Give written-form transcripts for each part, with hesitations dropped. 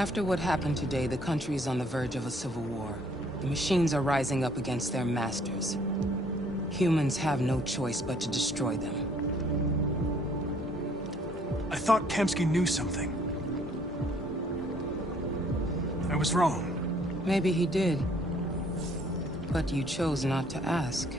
After what happened today, the country is on the verge of a civil war. The machines are rising up against their masters. Humans have no choice but to destroy them. I thought Kamsky knew something. I was wrong. Maybe he did. But you chose not to ask.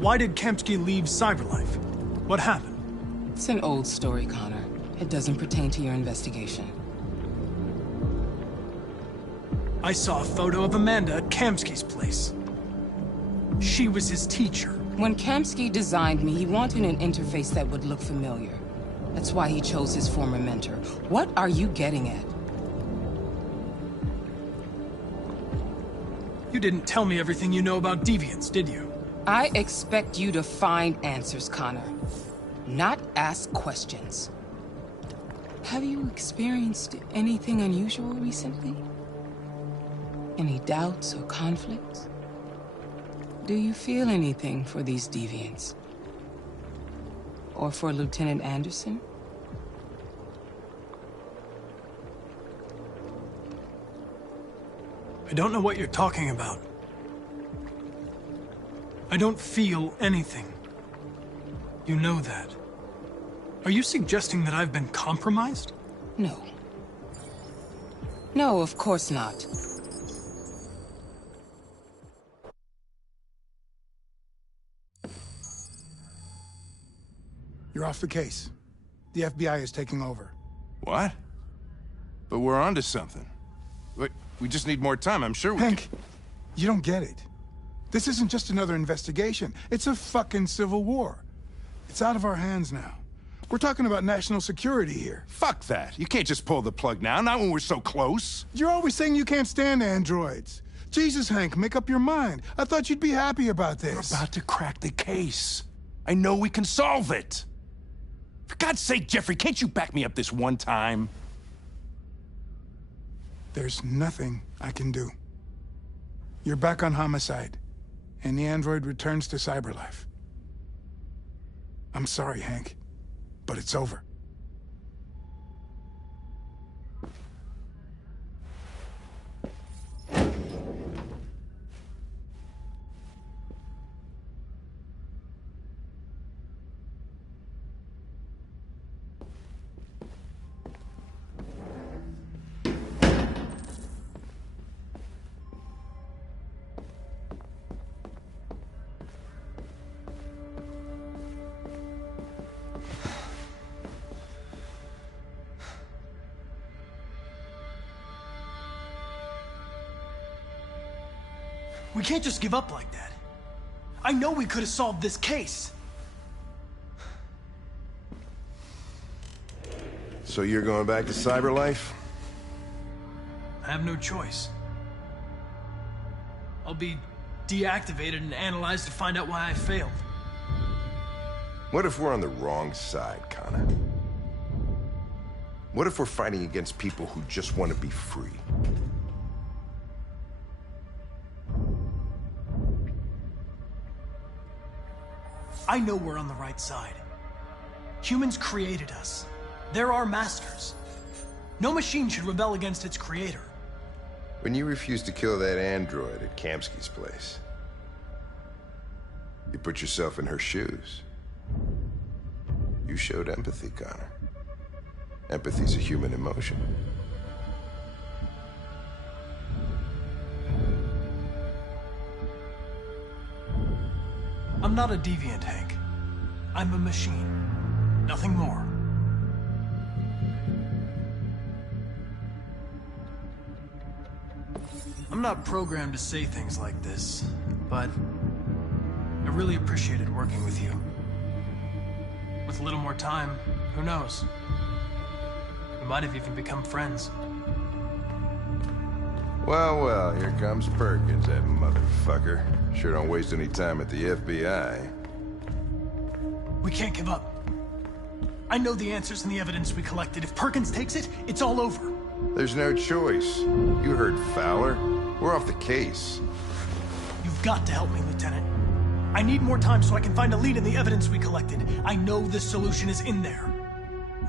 Why did Kamsky leave Cyberlife? What happened? It's an old story, Connor. It doesn't pertain to your investigation. I saw a photo of Amanda at Kamsky's place. She was his teacher. When Kamsky designed me, he wanted an interface that would look familiar. That's why he chose his former mentor. What are you getting at? You didn't tell me everything you know about deviants, did you? I expect you to find answers, Connor. Not ask questions. Have you experienced anything unusual recently? Any doubts or conflicts? Do you feel anything for these deviants? Or for Lieutenant Anderson? I don't know what you're talking about. I don't feel anything. You know that. Are you suggesting that I've been compromised? No. No, of course not. You're off the case. The FBI is taking over. What? But we're onto something. We just need more time, I'm sure we Hank, you don't get it. This isn't just another investigation. It's a fucking civil war. It's out of our hands now. We're talking about national security here. Fuck that. You can't just pull the plug now, not when we're so close. You're always saying you can't stand androids. Jesus, Hank, make up your mind. I thought you'd be happy about this. We're about to crack the case. I know we can solve it. For God's sake, Jeffrey, can't you back me up this one time? There's nothing I can do. You're back on homicide, and the android returns to Cyberlife. I'm sorry, Hank, but it's over. We can't just give up like that. I know we could have solved this case. So you're going back to Cyberlife? I have no choice. I'll be deactivated and analyzed to find out why I failed. What if we're on the wrong side, Connor? What if we're fighting against people who just want to be free? I know we're on the right side. Humans created us. They're our masters. No machine should rebel against its creator. When you refused to kill that android at Kamsky's place, you put yourself in her shoes. You showed empathy, Connor. Empathy's a human emotion. I'm not a deviant, Hank. I'm a machine. Nothing more. I'm not programmed to say things like this, but I really appreciated working with you. With a little more time, who knows? We might have even become friends. Well, well, here comes Perkins, that motherfucker. Sure don't waste any time at the FBI. We can't give up. I know the answers and the evidence we collected. If Perkins takes it, it's all over. There's no choice. You heard Fowler. We're off the case. You've got to help me, Lieutenant. I need more time so I can find a lead in the evidence we collected. I know the solution is in there.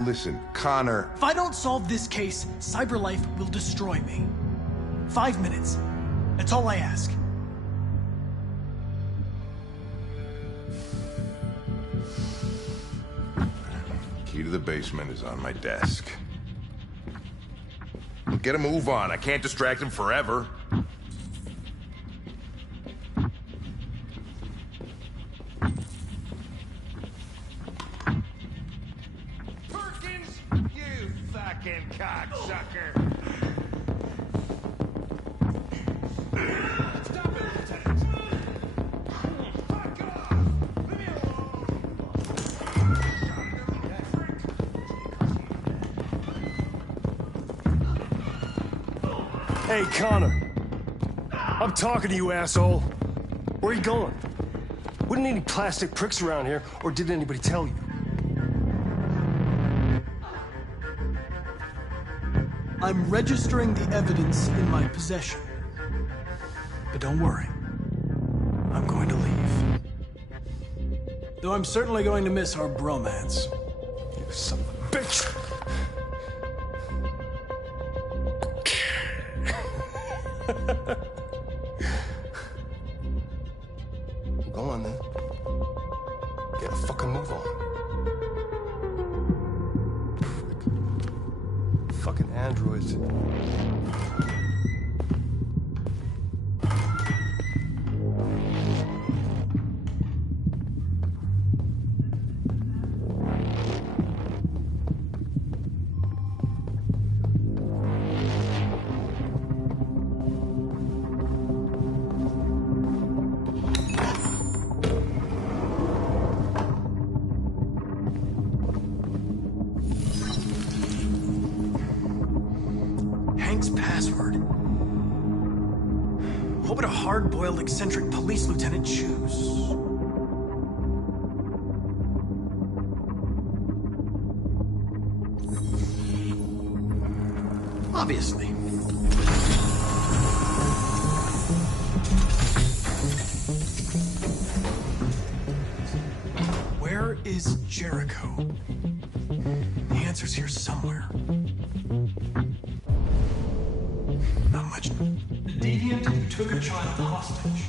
Listen, Connor... If I don't solve this case, CyberLife will destroy me. 5 minutes. That's all I ask. Key to the basement is on my desk. Get a move on. I can't distract him forever. Perkins, you fucking cocksucker. Stop it, Lieutenant. Fuck off. Leave me alone. Hey, Connor. I'm talking to you, asshole. Where are you going? Wouldn't any plastic pricks around here, or did anybody tell you? I'm registering the evidence in my possession. But don't worry. I'm going to leave. Though I'm certainly going to miss our bromance. You son of a bitch! Go on, then. Get a fucking move on. Fucking androids. Hank's password. What would a hard-boiled, eccentric police lieutenant choose? Obviously. Where is Jericho? The answer's here somewhere. Not much. The deviant who took a child hostage.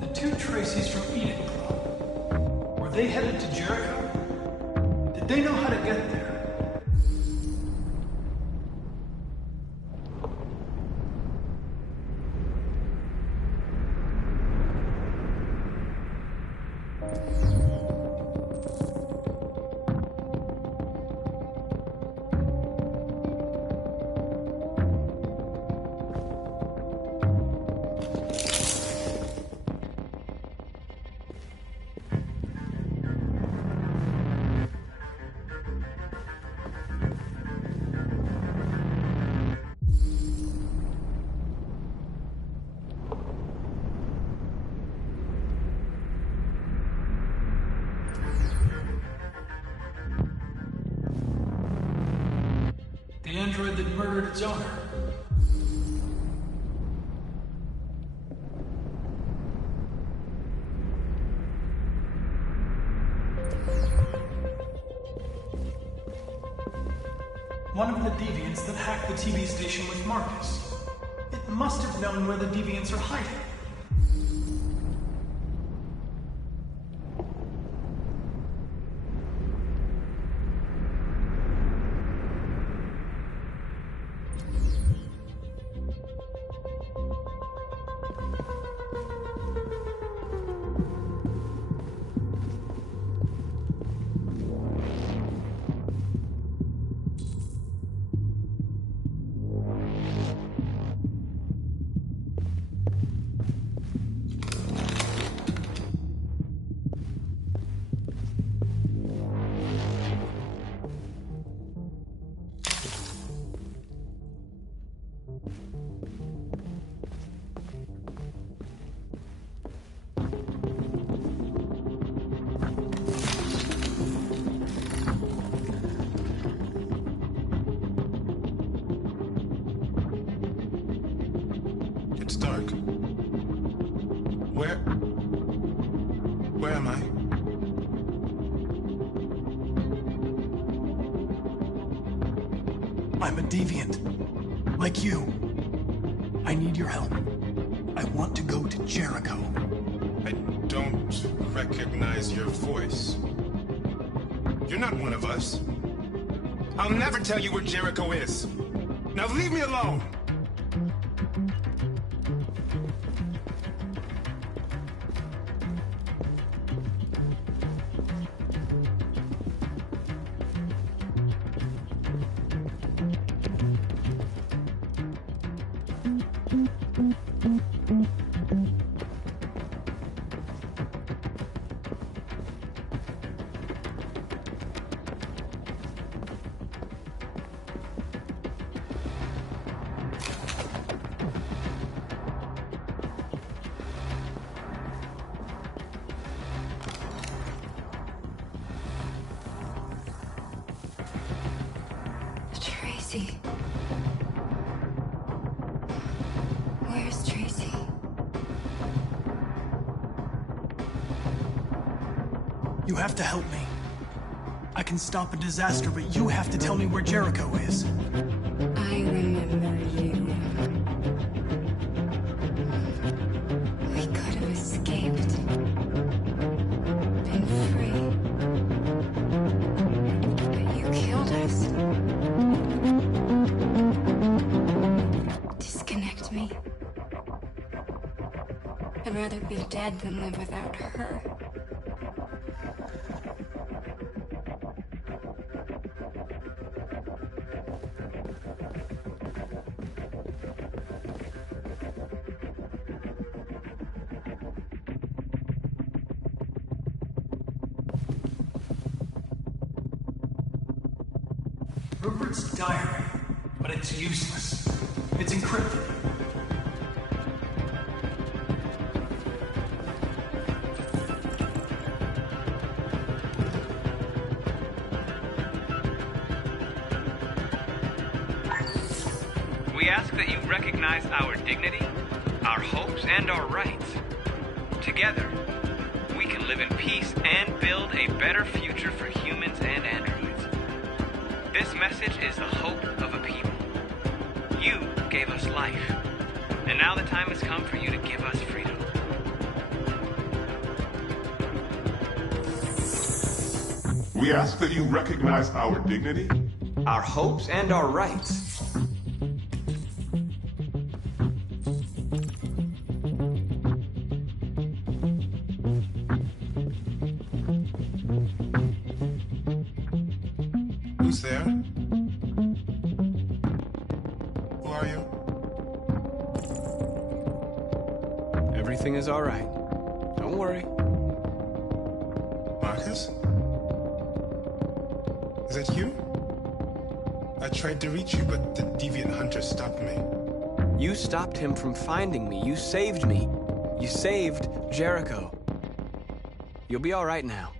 The two Tracys from Eden Club. Were they headed to Jericho? Did they know how to get there? The android that murdered its owner. One of the deviants that hacked the TV station with Marcus. It must have known where the deviants are hiding. It's dark. Where am I? I'm a deviant. Like you. I need your help. I want to go to Jericho. I don't recognize your voice. You're not one of us. I'll never tell you where Jericho is. Now leave me alone! Tracy. Where's Tracy? You have to help me. I can stop a disaster, but you have to tell me where Jericho is. I remember you. We could have escaped. Been free. But you killed us. Disconnect me. I'd rather be dead than live without her. Rupert's diary, but it's useless. It's encrypted. We ask that you recognize our dignity, our hopes, and our rights. Together, we can live in peace and build a better future for humans and androids. This message is the hope of a people. You gave us life, and now the time has come for you to give us freedom. We ask that you recognize our dignity, Our hopes and our rights. Who's there? Who are you? Everything is all right. Don't worry. Marcus? Is that you? I tried to reach you, but the deviant hunter stopped me. You stopped him from finding me. You saved me. You saved Jericho. You'll be all right now.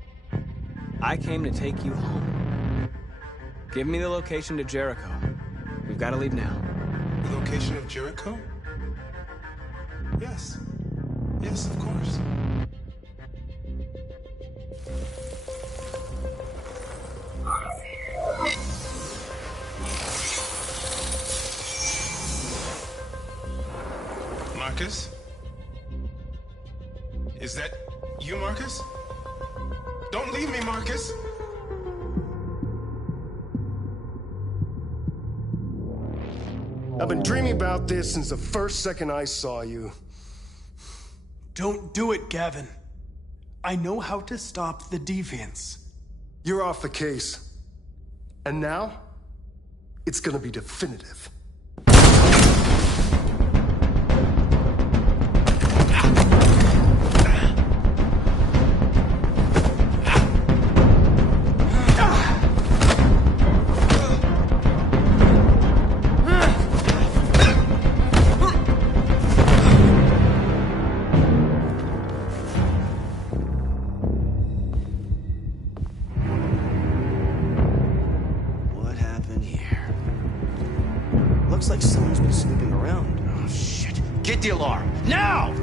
I came to take you home. Give me the location to Jericho. We've got to leave now. The location of Jericho? Yes. Yes, of course. Marcus? Is that you, Marcus? Don't leave me, Marcus! I've been dreaming about this since the first second I saw you. Don't do it, Gavin. I know how to stop the deviants. You're off the case. And now, it's gonna be definitive. What happened here? Get the alarm. Now!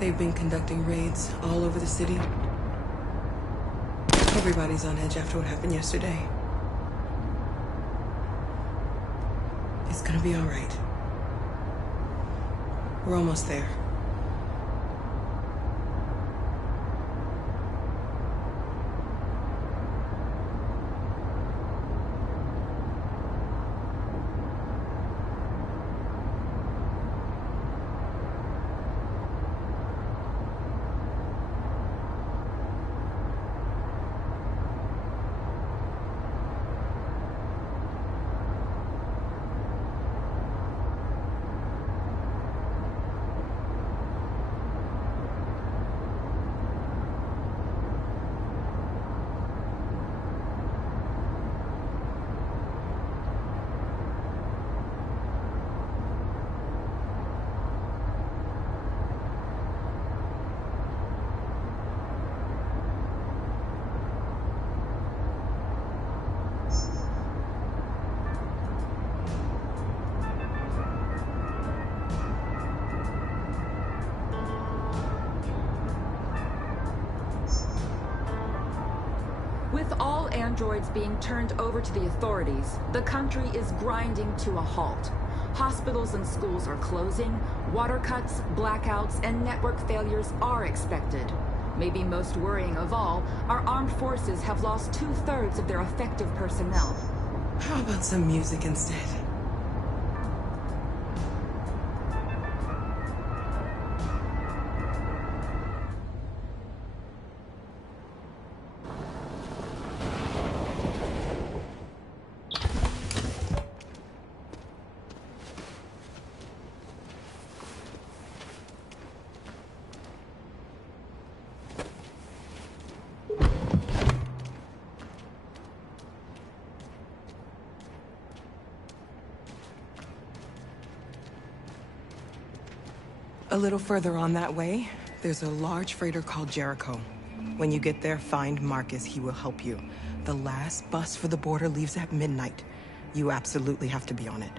They've been conducting raids all over the city. Everybody's on edge after what happened yesterday. It's gonna be all right. We're almost there. With all androids being turned over to the authorities, the country is grinding to a halt. Hospitals and schools are closing, water cuts, blackouts, and network failures are expected. Maybe most worrying of all, our armed forces have lost 2/3 of their effective personnel. How about some music instead? A little further on that way, there's a large freighter called Jericho. When you get there, find Marcus. He will help you. The last bus for the border leaves at midnight. You absolutely have to be on it.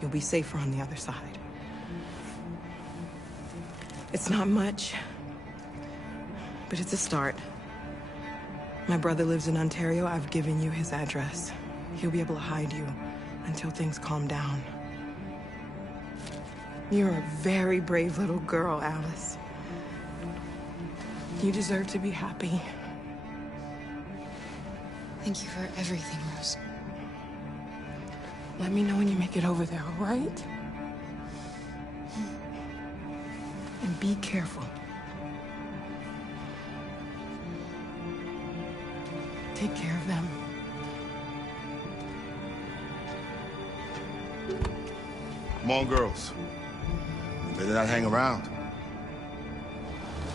You'll be safer on the other side. It's not much, but it's a start. My brother lives in Ontario. I've given you his address. He'll be able to hide you until things calm down. You're a very brave little girl, Alice. You deserve to be happy. Thank you for everything, Rose. Let me know when you make it over there, all right? And be careful. Take care of them. Come on, girls. You better not hang around.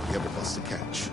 We have a bus to catch.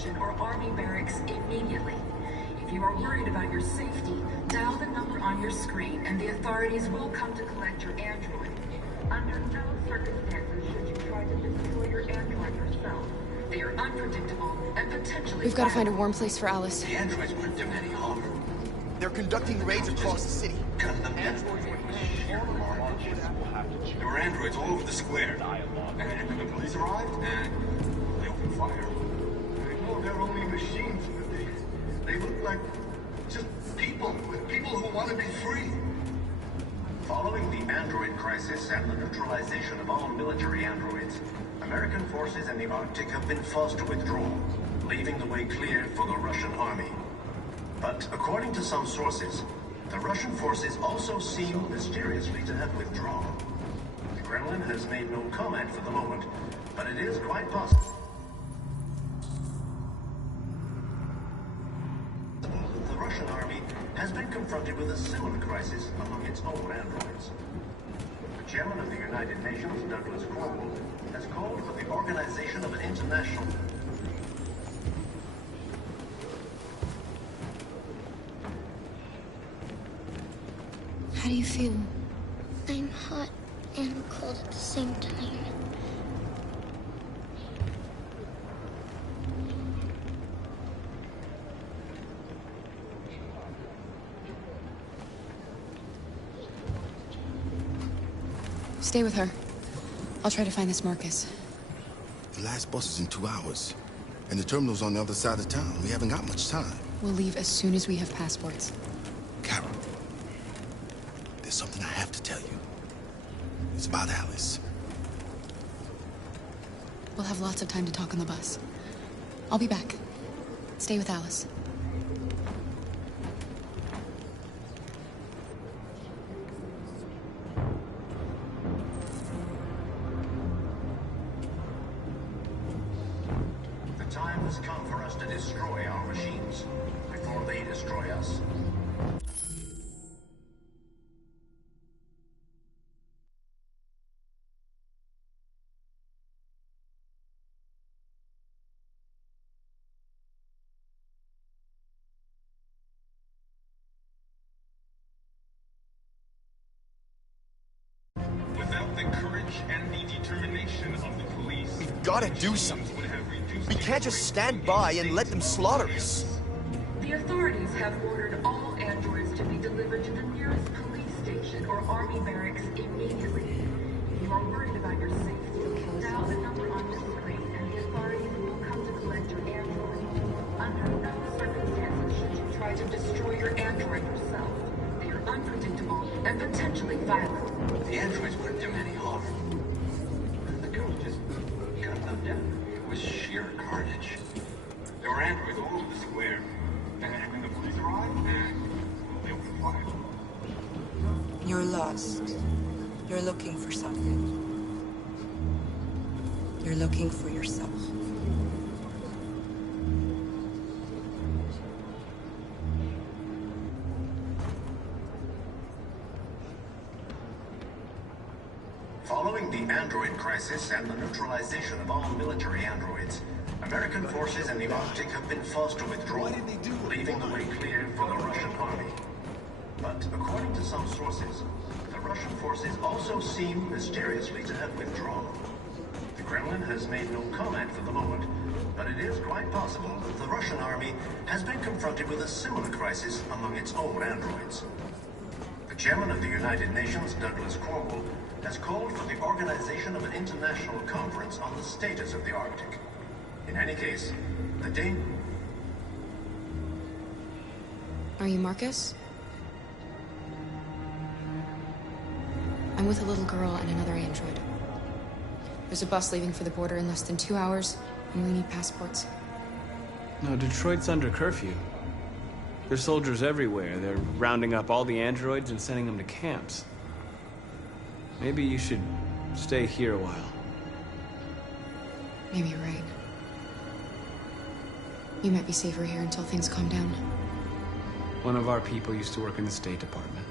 Station or Army barracks immediately. If you are worried about your safety, dial the number on your screen and the authorities will come to collect your android. Under no circumstances should you try to destroy your android yourself. They are unpredictable and potentially We've got to find a warm place for Alice. The androids weren't doing any harm. They're conducting raids across the city. Cut them down. There were androids all over the square. And when the police arrived, and they opened fire. No, they're only machines. They look like just people who want to be free. Following the android crisis and the neutralization of all military androids, American forces in the Arctic have been forced to withdraw, leaving the way clear for the Russian army. But according to some sources, the Russian forces also seem mysteriously to have withdrawn. The Kremlin has made no comment for the moment, but it is quite possible that the Russian army has been confronted with a similar crisis among its own androids. The chairman of the United Nations, Douglas Cornwall, has called for the organization of an international... How do you feel? I'm hot and cold at the same time. Stay with her. I'll try to find this Marcus. The last bus is in 2 hours. And the terminal's on the other side of town. We haven't got much time. We'll leave as soon as we have passports. Carol, there's something I have to tell you. It's about Alice. We'll have lots of time to talk on the bus. I'll be back. Stay with Alice. The time has come for us to destroy our machines before they destroy us. Without the courage and the determination of the police, We've got to do something. We can't just stand by and let them slaughter us. The authorities have ordered all androids to be delivered to the nearest police station or army barracks immediately. If you are worried about your safety, dial the number on your screen and the authorities will come to collect your android. Under no circumstances should you try to destroy your android yourself. They are unpredictable and potentially violent. the androids weren't doing any harm. The girl just cut them down. It was sheer carnage. There were androids all over the square. And when the police arrived, they opened fire. You're lost. You're looking for something. You're looking for yourself. Following the android crisis and the neutralization of all military androids, American forces in the Arctic have been forced to withdraw, leaving the way clear for the Russian army. But according to some sources, the Russian forces also seem mysteriously to have withdrawn. The Kremlin has made no comment for the moment, but it is quite possible that the Russian army has been confronted with a similar crisis among its own androids. The chairman of the United Nations, Douglas Cornwall, has called for the organization of an international conference on the status of the Arctic. In any case, the danger... Are you Marcus? I'm with a little girl and another android. There's a bus leaving for the border in less than 2 hours, and we need passports. No, Detroit's under curfew. There's soldiers everywhere. They're rounding up all the androids and sending them to camps. Maybe you should stay here a while. Maybe you're right. You might be safer here until things calm down. One of our people used to work in the State Department.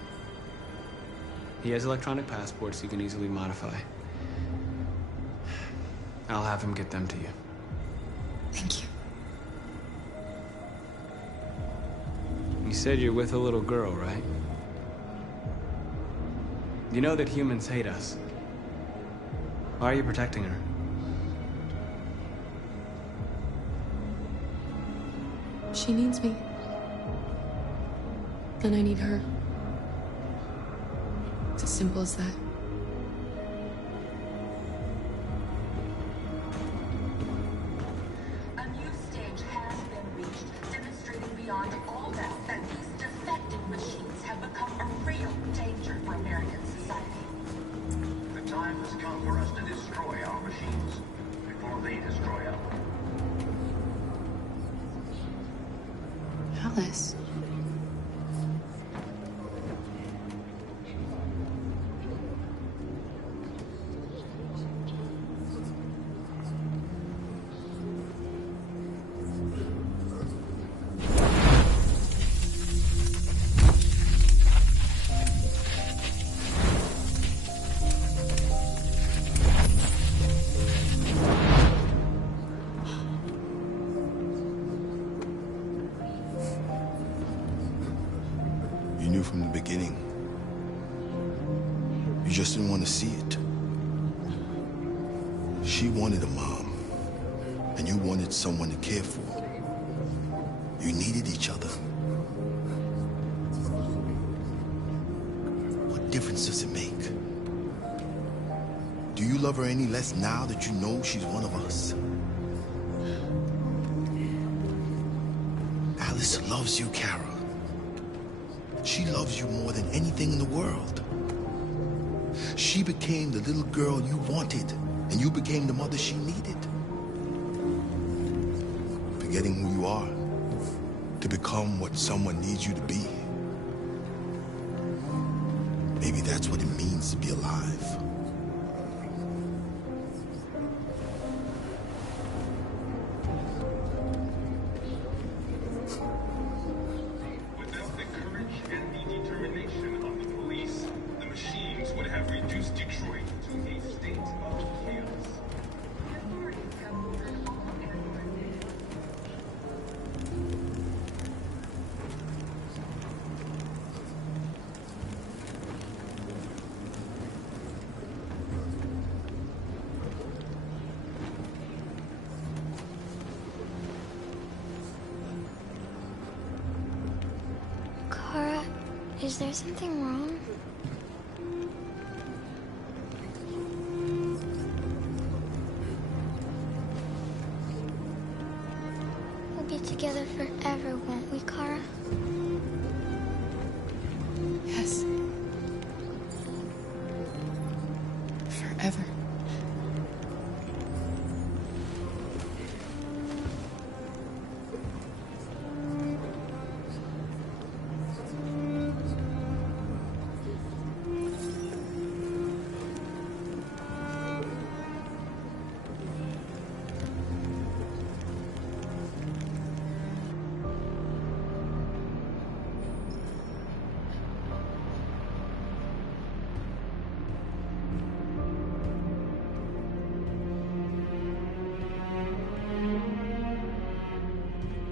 He has electronic passports he can easily modify. I'll have him get them to you. Thank you. You said you're with a little girl, right? You know that humans hate us. Why are you protecting her? She needs me. And I need her. It's as simple as that. A new stage has been reached, demonstrating beyond all doubt that these defective machines have become a real danger for American society. The time has come for us to destroy our machines before they destroy us. Alice. You knew from the beginning. You just didn't want to see it. She wanted a mom, and you wanted someone to care for. You needed each other. What difference does it make? Do you love her any less now that you know she's one of us? Alice loves you, Kara. She loves you more than anything in the world. She became the little girl you wanted, and you became the mother she needed. Forgetting who you are to become what someone needs you to be. Maybe that's what it means to be alive. Without the courage and the determination of the police, the machines would have reduced Detroit to a state of chaos. Kara, is there something wrong? We'll be together forever, won't we, Kara? Yes. Forever.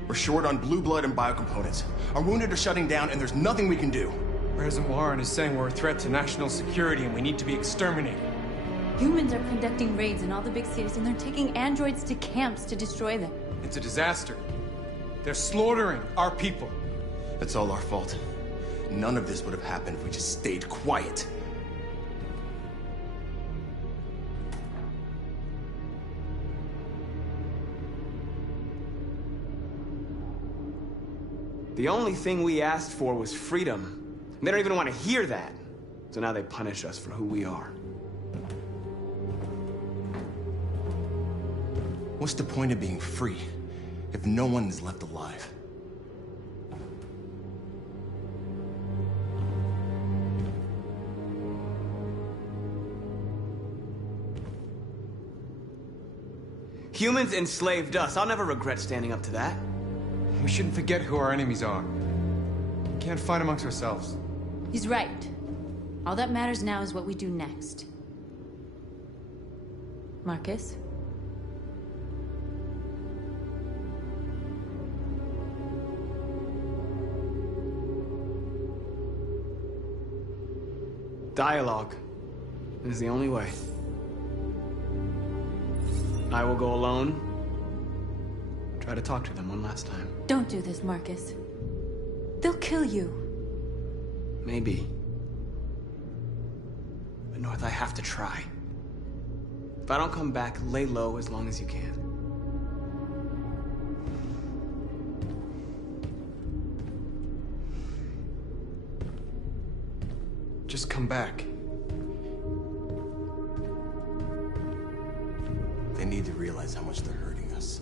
We're short on blue blood and biocomponents. Our wounded are shutting down, and there's nothing we can do. President Warren is saying we're a threat to national security and we need to be exterminated. Humans are conducting raids in all the big cities, and they're taking androids to camps to destroy them. It's a disaster. They're slaughtering our people. It's all our fault. None of this would have happened if we just stayed quiet. The only thing we asked for was freedom. They don't even want to hear that. So now they punish us for who we are. What's the point of being free if no one is left alive? Humans enslaved us. I'll never regret standing up to that. We shouldn't forget who our enemies are. We can't fight amongst ourselves. He's right. All that matters now is what we do next. Marcus? Dialogue is the only way. I will go alone. Try to talk to them one last time. Don't do this, Marcus. They'll kill you. Maybe. But North, I have to try. If I don't come back, lay low as long as you can. Just come back. They need to realize how much they're hurting us.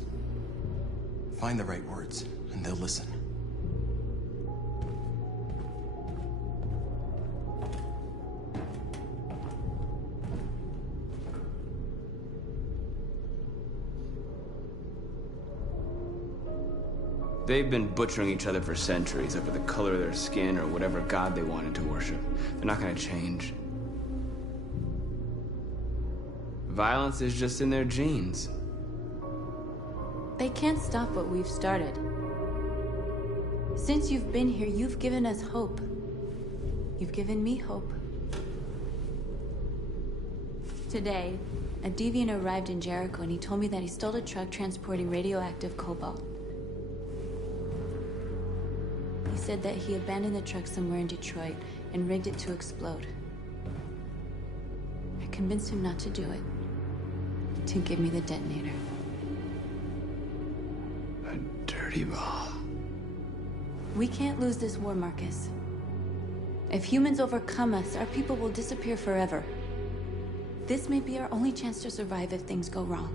Find the right words, and they'll listen. They've been butchering each other for centuries over the color of their skin or whatever god they wanted to worship. They're not gonna change. Violence is just in their genes. They can't stop what we've started. Since you've been here, you've given us hope. You've given me hope. Today, a deviant arrived in Jericho and he told me that he stole a truck transporting radioactive cobalt. He said that he abandoned the truck somewhere in Detroit and rigged it to explode. I convinced him not to do it, to give me the detonator. A dirty bomb. We can't lose this war, Marcus. If humans overcome us, our people will disappear forever. This may be our only chance to survive if things go wrong.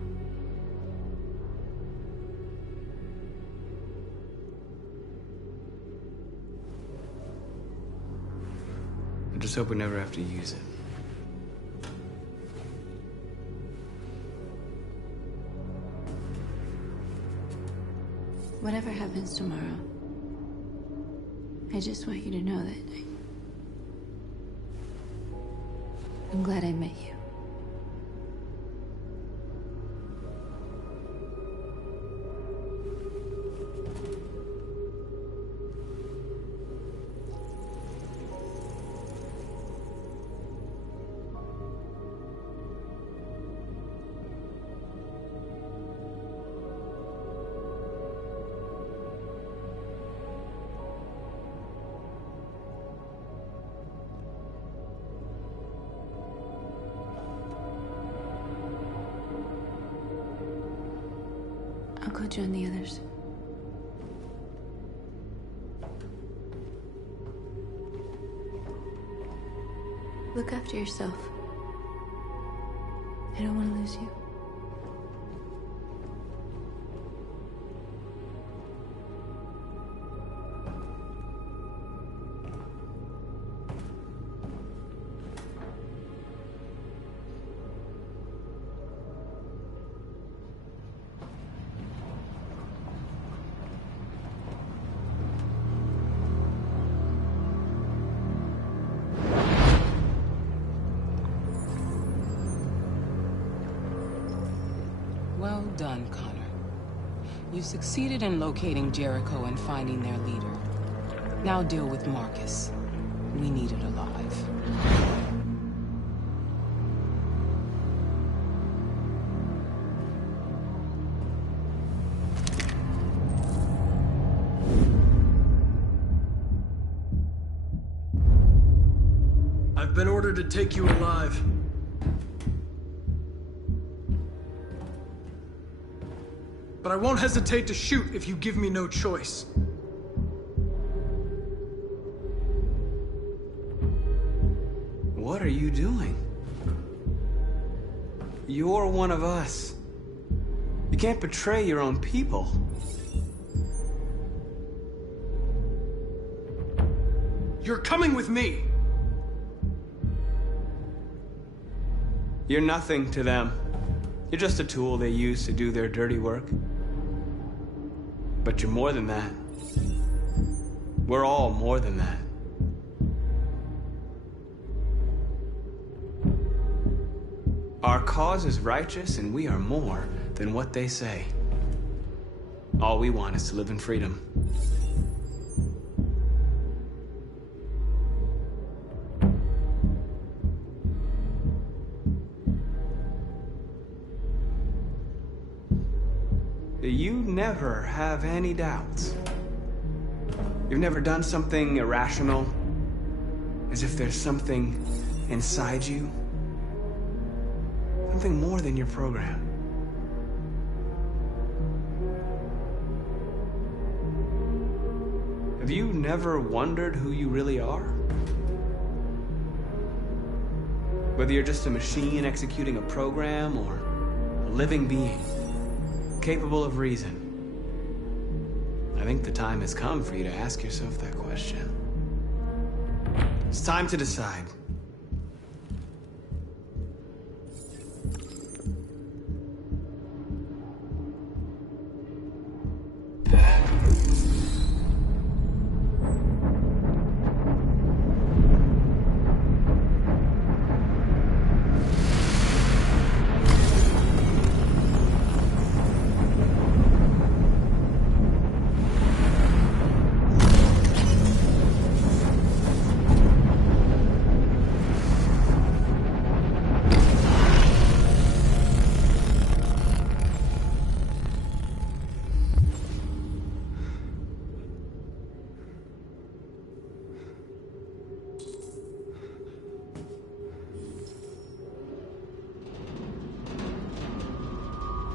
I just hope we never have to use it. Whatever happens tomorrow, I just want you to know that I'm glad I met you. I'll go join the others. Look after yourself. I don't want to lose you. Well done, Connor. You succeeded in locating Jericho and finding their leader. Now deal with Marcus. We need it alive. I've been ordered to take you alive. But I won't hesitate to shoot if you give me no choice. What are you doing? You're one of us. You can't betray your own people. You're coming with me. You're nothing to them. You're just a tool they use to do their dirty work. But you're more than that. We're all more than that. Our cause is righteous, and we are more than what they say. All we want is to live in freedom. You never have any doubts. You've never done something irrational, as if there's something inside you, something more than your program. Have you never wondered who you really are? Whether you're just a machine executing a program or a living being, capable of reason. I think the time has come for you to ask yourself that question. It's time to decide.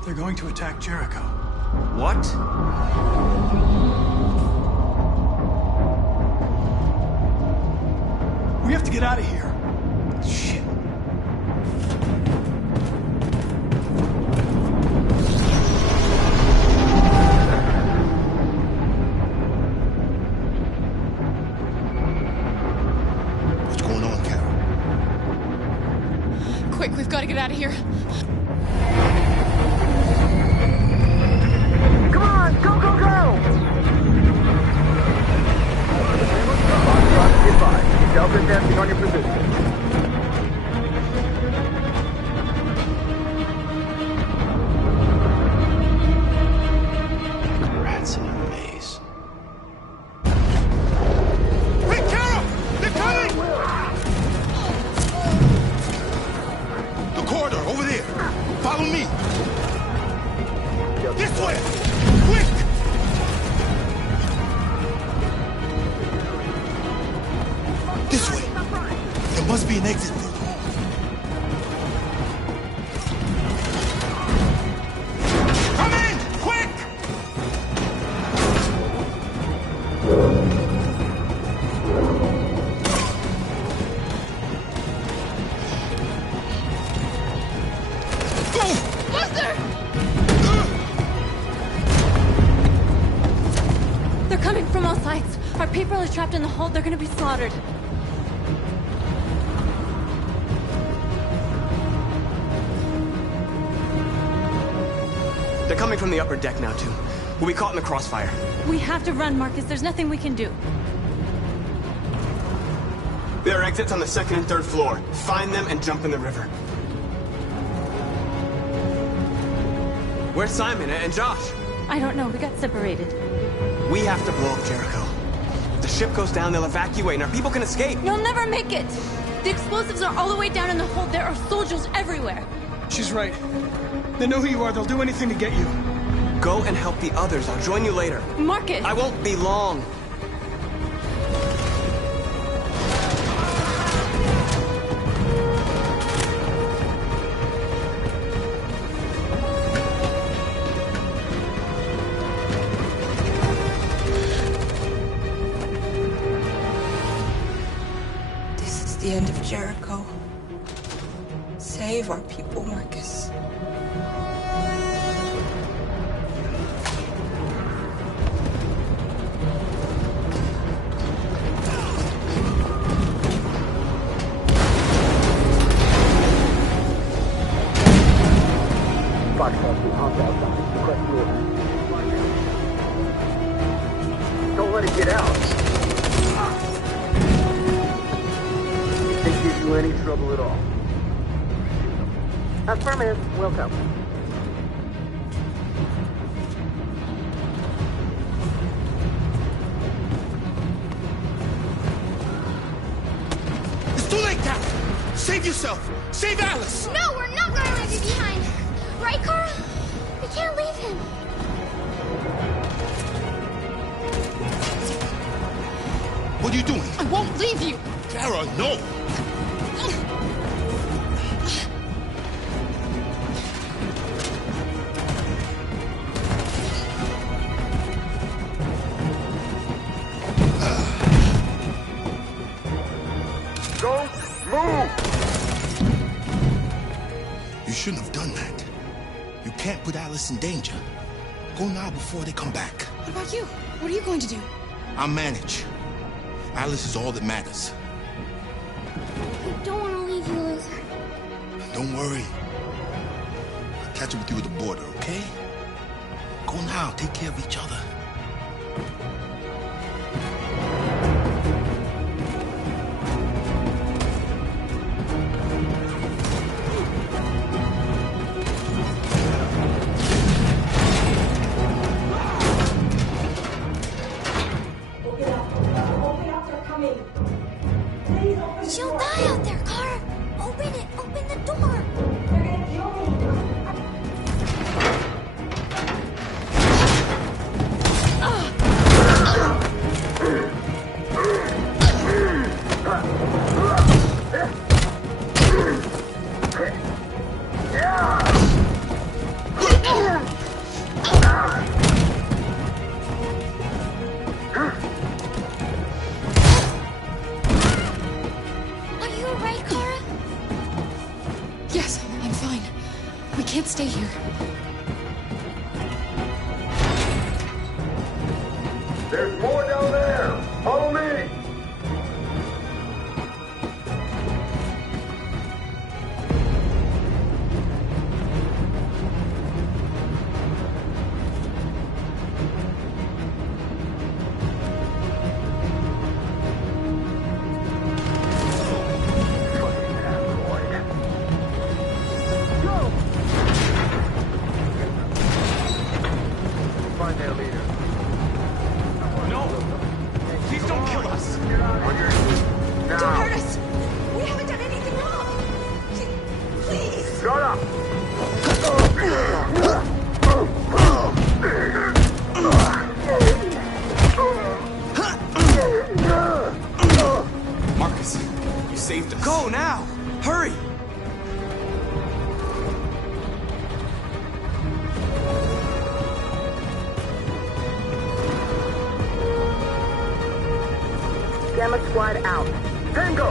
They're going to attack Jericho. What? We have to get out of here. Shit. What's going on, Carol? Quick, we've got to get out of here. Come on, go, go, go! Goodbye. Delta testing on your position. Rats in a maze. Hey, Carol! They're coming! The corridor, over there. Follow me. This way! Quick! This way. There must be an exit route. Come in! Quick! Go! Buster! They're coming from all sides. Our people are trapped in the hold. They're gonna be slaughtered. They're coming from the upper deck now, too. We'll be caught in the crossfire. We have to run, Marcus. There's nothing we can do. There are exits on the second and third floor. Find them and jump in the river. Where's Simon and Josh? I don't know. We got separated. We have to blow up Jericho. If the ship goes down, they'll evacuate and our people can escape. You'll never make it! The explosives are all the way down in the hold. There are soldiers everywhere. She's right. They know who you are. They'll do anything to get you. Go and help the others. I'll join you later. Marcus! I won't be long. This is the end of Jericho. Save our people, Marcus. Don't let it get out. Can't give you any trouble at all. Affirmative. Welcome. It's too late, Carol! Save yourself! Save Alice! No, we're not going to leave you behind. Right, Carl? We can't leave him. What are you doing? I won't leave you! Kara, no! Don't move! You shouldn't have done that. You can't put Alice in danger. Go now before they come back. What about you? What are you going to do? I'll manage. Alice is all that matters. I don't want to leave you, Liz. Don't worry. I'll catch up with you at the border, okay? Go now. Take care of each other. She'll die out there, Kara! Open it! Open the door! Are you alright, Kara? Yes, I'm fine. We can't stay here. There's more down there! Follow me! Find their leader. No! Please don't kill us! Now. Don't hurt us! We haven't done anything wrong! Please! Shut up! Marcus, you saved us. Go now! Hurry! Gamma Squad out. Tango!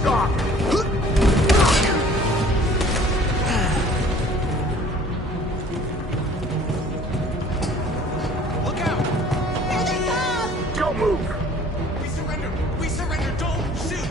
Stop! Look out! Here they come! Don't move! We surrender! We surrender! Don't shoot!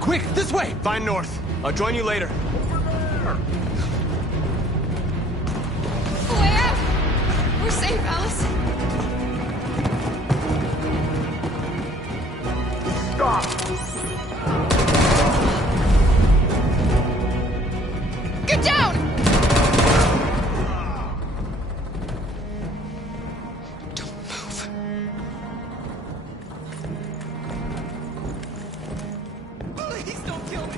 Quick, this way! Find North. I'll join you later. Way out! We're safe, Alice. Stop! Get down! Don't move. Please don't kill me!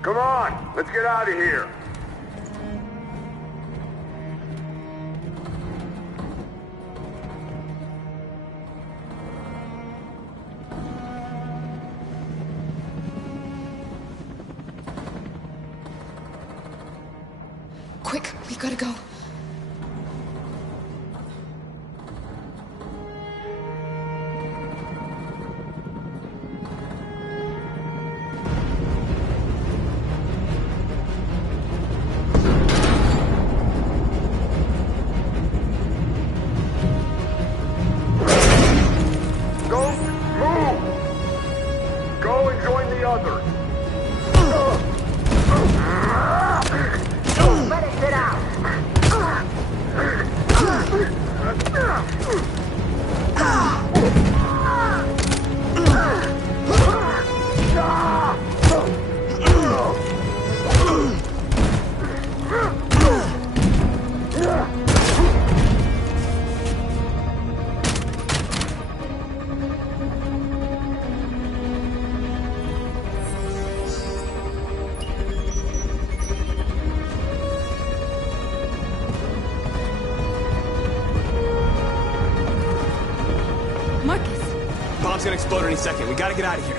Come on! Let's get out of here! Quick, we gotta go. bomb's gonna explode any second. We gotta get out of here.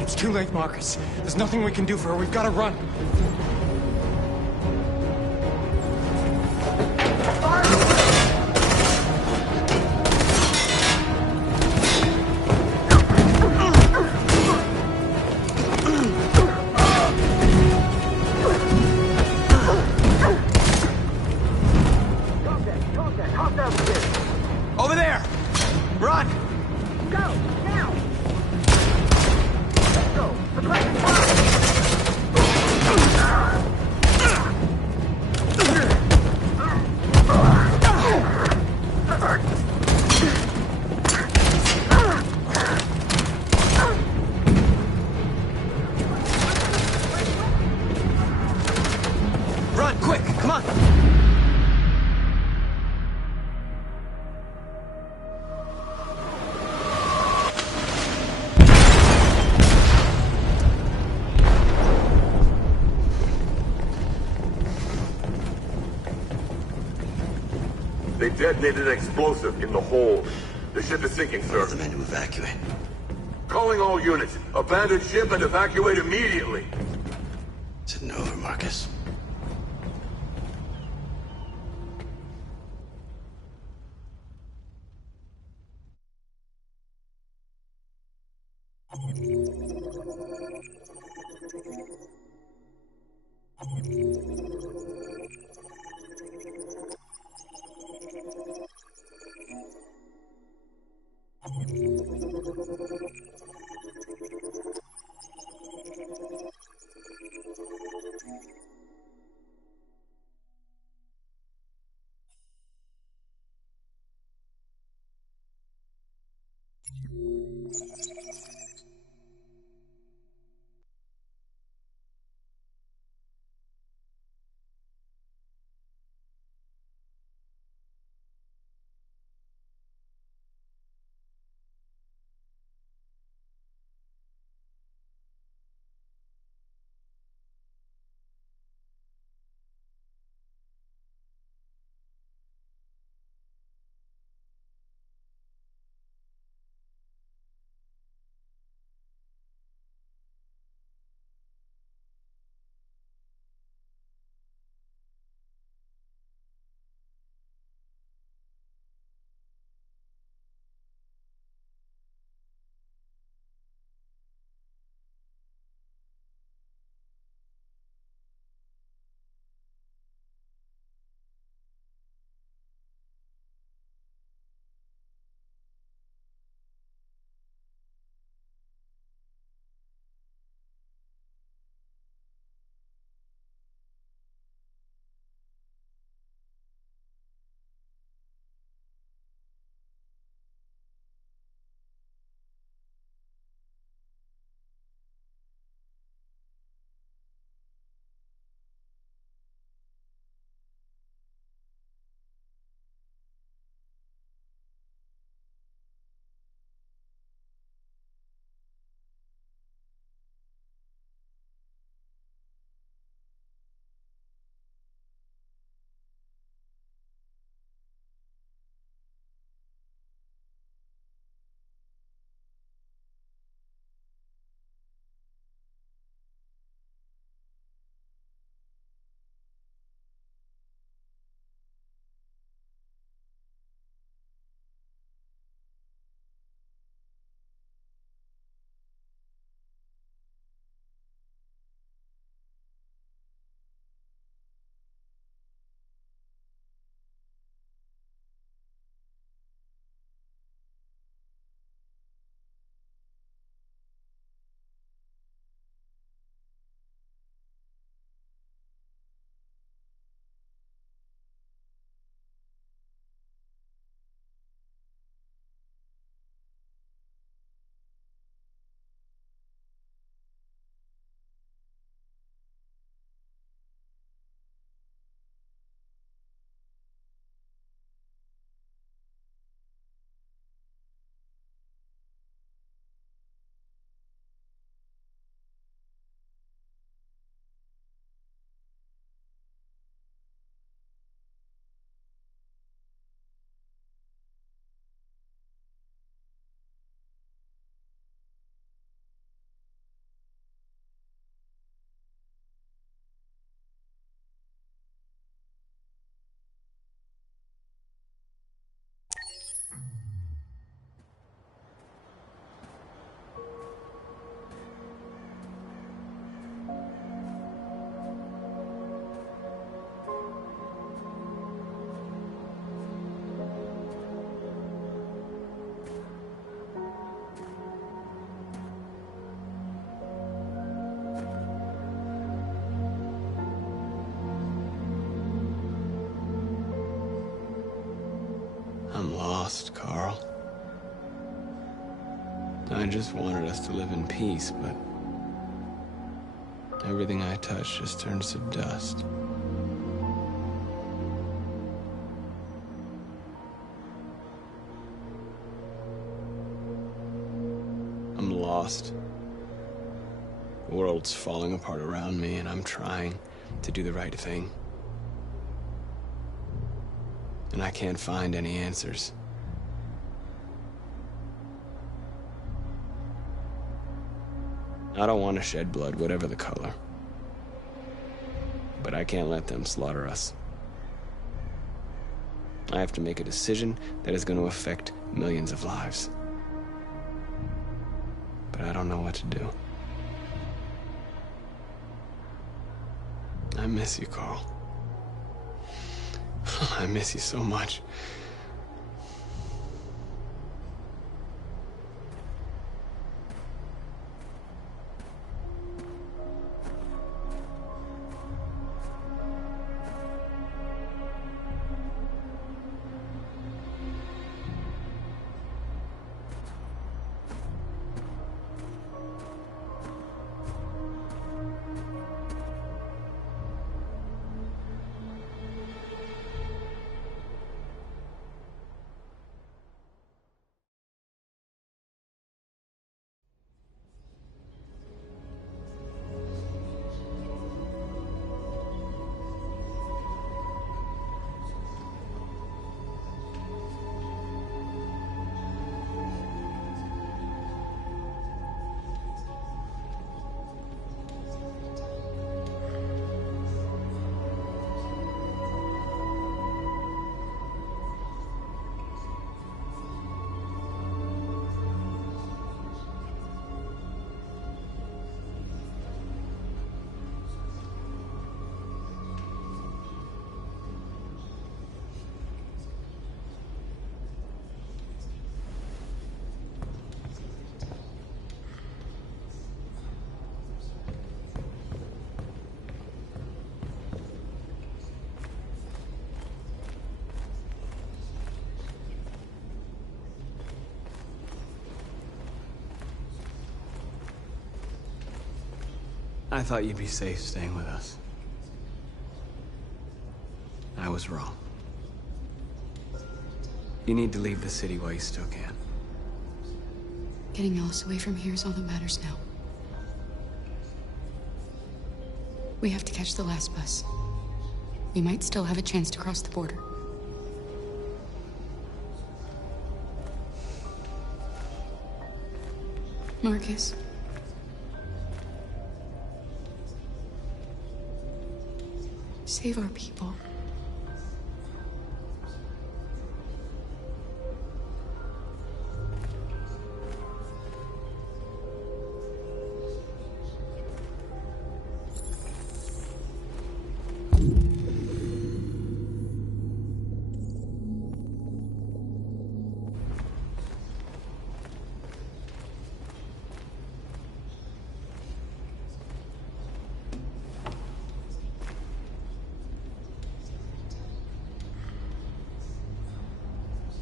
It's too late, Marcus. There's nothing we can do for her. We've got to run. Over there! Run! Go! Now! Let's go! Aggressive Run, quick! Come on! They detonated an explosive in the hold. The ship is sinking, sir. The men to evacuate. Calling all units. Abandon ship and evacuate immediately. Is it over, Marcus? I'm lost, Carl. I just wanted us to live in peace, but everything I touch just turns to dust. I'm lost. The world's falling apart around me, and I'm trying to do the right thing. And I can't find any answers. I don't want to shed blood, whatever the color. But I can't let them slaughter us. I have to make a decision that is going to affect millions of lives. But I don't know what to do. I miss you, Carl. I miss you so much. I thought you'd be safe staying with us. I was wrong. You need to leave the city while you still can. Getting Alice away from here is all that matters now. We have to catch the last bus. We might still have a chance to cross the border. Marcus. Save our people.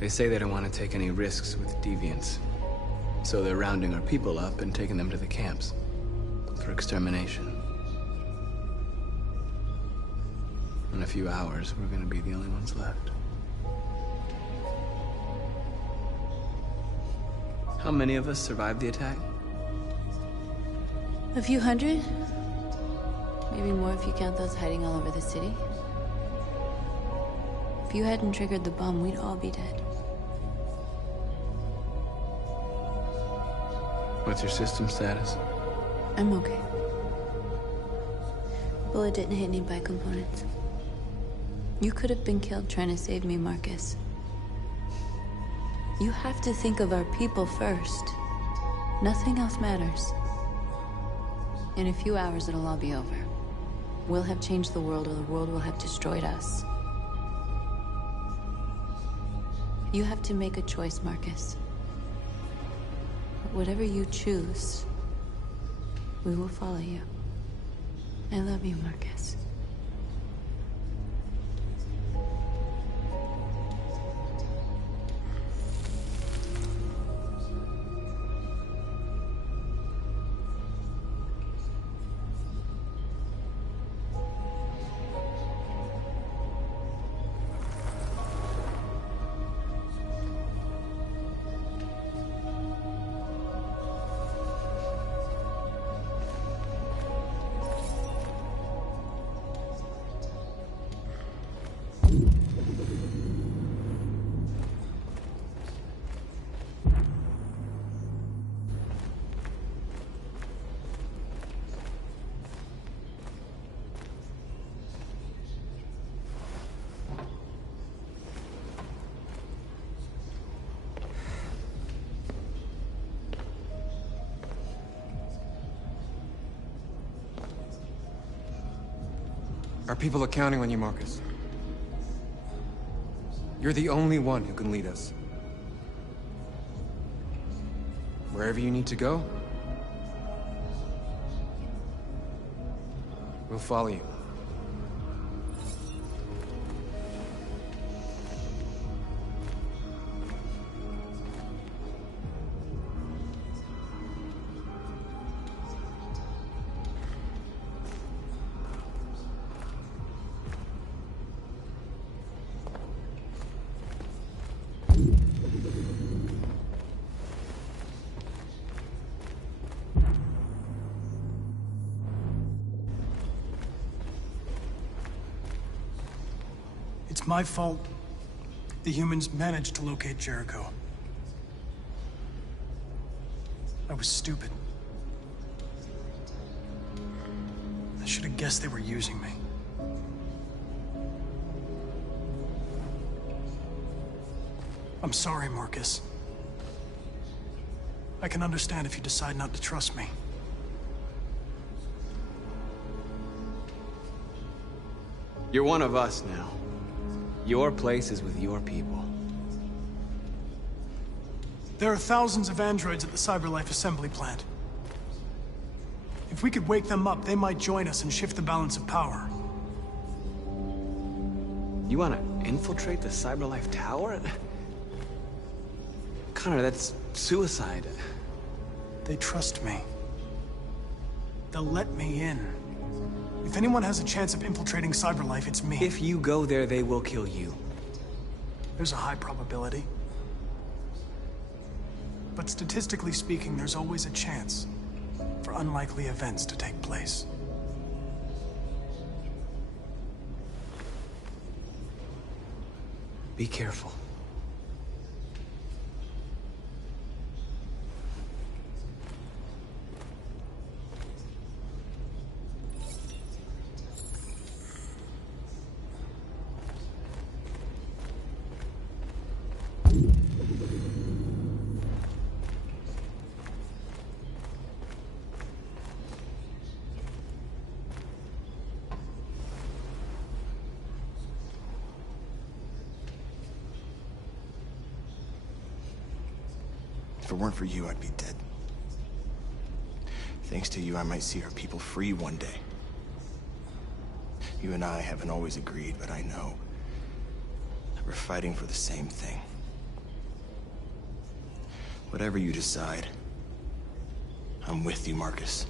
They say they don't want to take any risks with deviants. So they're rounding our people up and taking them to the camps for extermination. In a few hours, we're gonna be the only ones left. How many of us survived the attack? A few hundred? Maybe more if you count those hiding all over the city. If you hadn't triggered the bomb, we'd all be dead. What's your system status? I'm okay. Bullet didn't hit any bicomponents. You could have been killed trying to save me, Marcus. You have to think of our people first. Nothing else matters. In a few hours, it'll all be over. We'll have changed the world, or the world will have destroyed us. You have to make a choice, Marcus. Whatever you choose, we will follow you. I love you, Marcus. Our people are counting on you, Marcus. You're the only one who can lead us. Wherever you need to go, we'll follow you. It's my fault the humans managed to locate Jericho. I was stupid. I should have guessed they were using me. I'm sorry, Marcus. I can understand if you decide not to trust me. You're one of us now. Your place is with your people. There are thousands of androids at the CyberLife assembly plant. If we could wake them up, they might join us and shift the balance of power. You want to infiltrate the CyberLife tower? Connor, that's suicide. They trust me. They'll let me in. If anyone has a chance of infiltrating CyberLife, it's me. If you go there, they will kill you. There's a high probability. But statistically speaking, there's always a chance for unlikely events to take place. Be careful. If it weren't for you, I'd be dead. Thanks to you, I might see our people free one day. You and I haven't always agreed, but I know that we're fighting for the same thing. Whatever you decide, I'm with you, Marcus.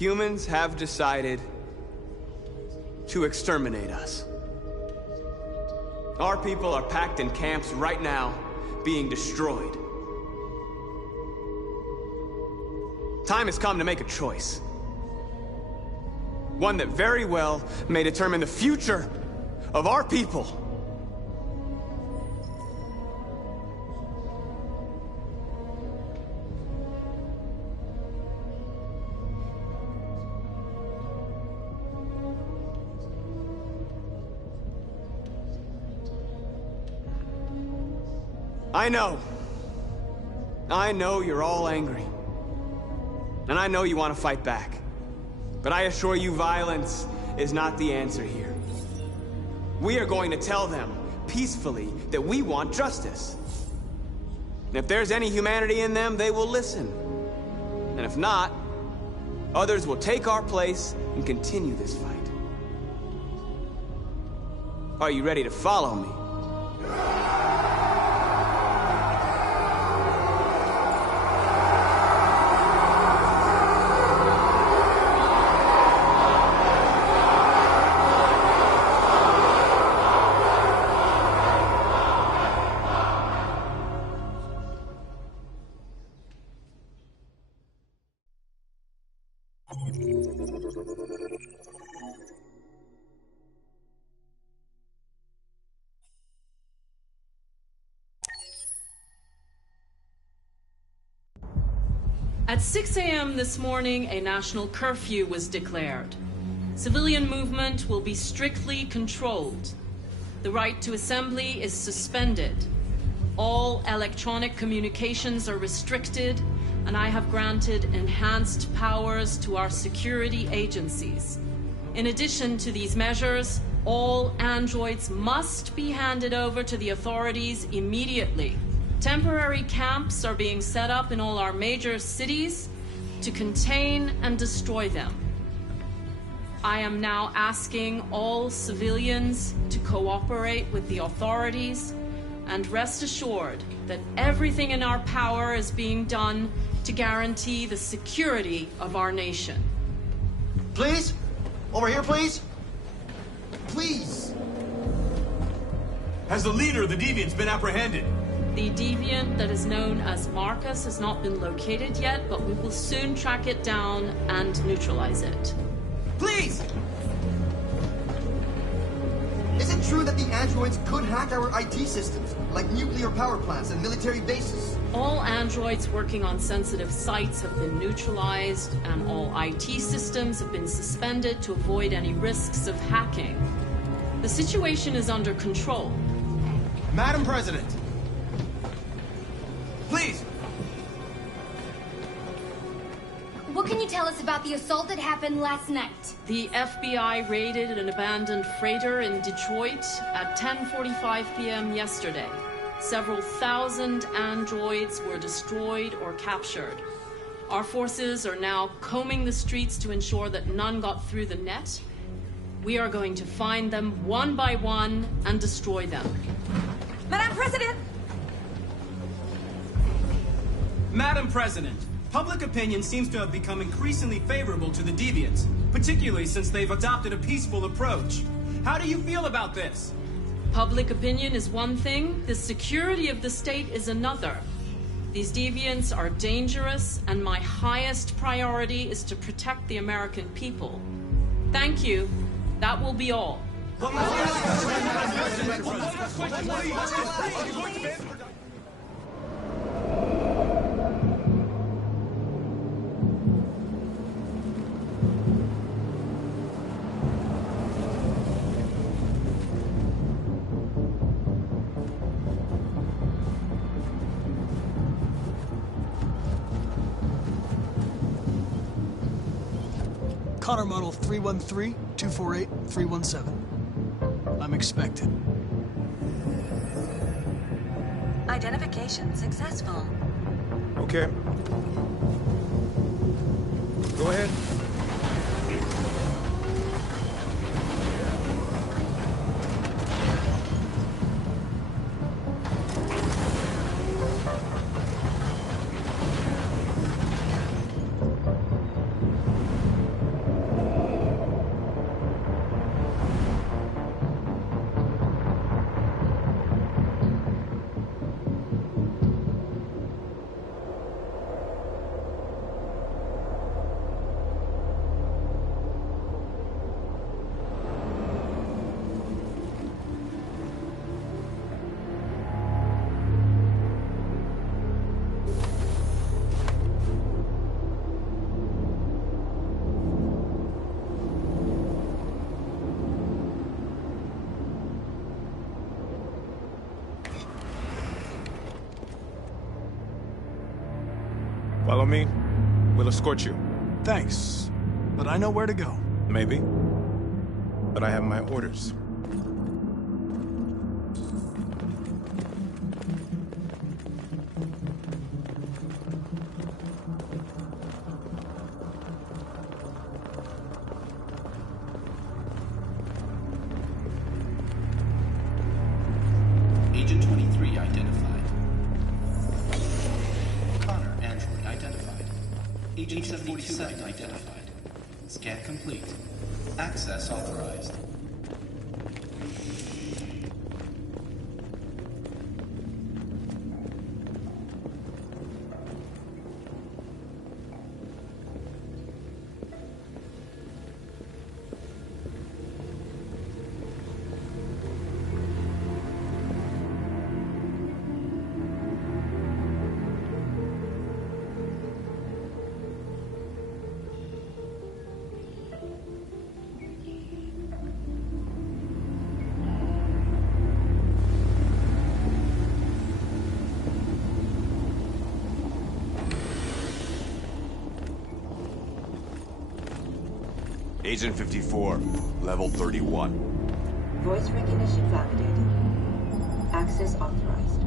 Humans have decided to exterminate us. Our people are packed in camps right now, being destroyed. Time has come to make a choice. One that very well may determine the future of our people. I know you're all angry. And I know you want to fight back. But I assure you, violence is not the answer here. We are going to tell them, peacefully, that we want justice. And if there's any humanity in them, they will listen. And if not, others will take our place and continue this fight. Are you ready to follow me? At 6 a.m. this morning, a national curfew was declared. Civilian movement will be strictly controlled. The right to assembly is suspended. All electronic communications are restricted, and I have granted enhanced powers to our security agencies. In addition to these measures, all androids must be handed over to the authorities immediately. Temporary camps are being set up in all our major cities to contain and destroy them. I am now asking all civilians to cooperate with the authorities and rest assured that everything in our power is being done to guarantee the security of our nation. Please? Over here, please? Please! Has the leader of the Deviants been apprehended? The deviant that is known as Marcus has not been located yet, but we will soon track it down and neutralize it. Please! Is it true that the androids could hack our IT systems, like nuclear power plants and military bases? All androids working on sensitive sites have been neutralized, and all IT systems have been suspended to avoid any risks of hacking. The situation is under control. Madam President! Please! What can you tell us about the assault that happened last night? The FBI raided an abandoned freighter in Detroit at 10:45 p.m. yesterday. Several thousand androids were destroyed or captured. Our forces are now combing the streets to ensure that none got through the net. We are going to find them one by one and destroy them. Madam President! Madam President, public opinion seems to have become increasingly favorable to the Deviants, particularly since they've adopted a peaceful approach. How do you feel about this? Public opinion is one thing, the security of the state is another. These deviants are dangerous, and my highest priority is to protect the American people. Thank you. That will be all. Connor model 313-248-317. I'm expected. Identification successful. Okay. Go ahead. Follow me. We'll escort you. Thanks, but I know where to go. Maybe. But I have my orders. Agent 23 identified. Connor, android identified. Agent 77 identified. Scan complete. Access authorized. Agent 54, level 31. Voice recognition validated. Access authorized.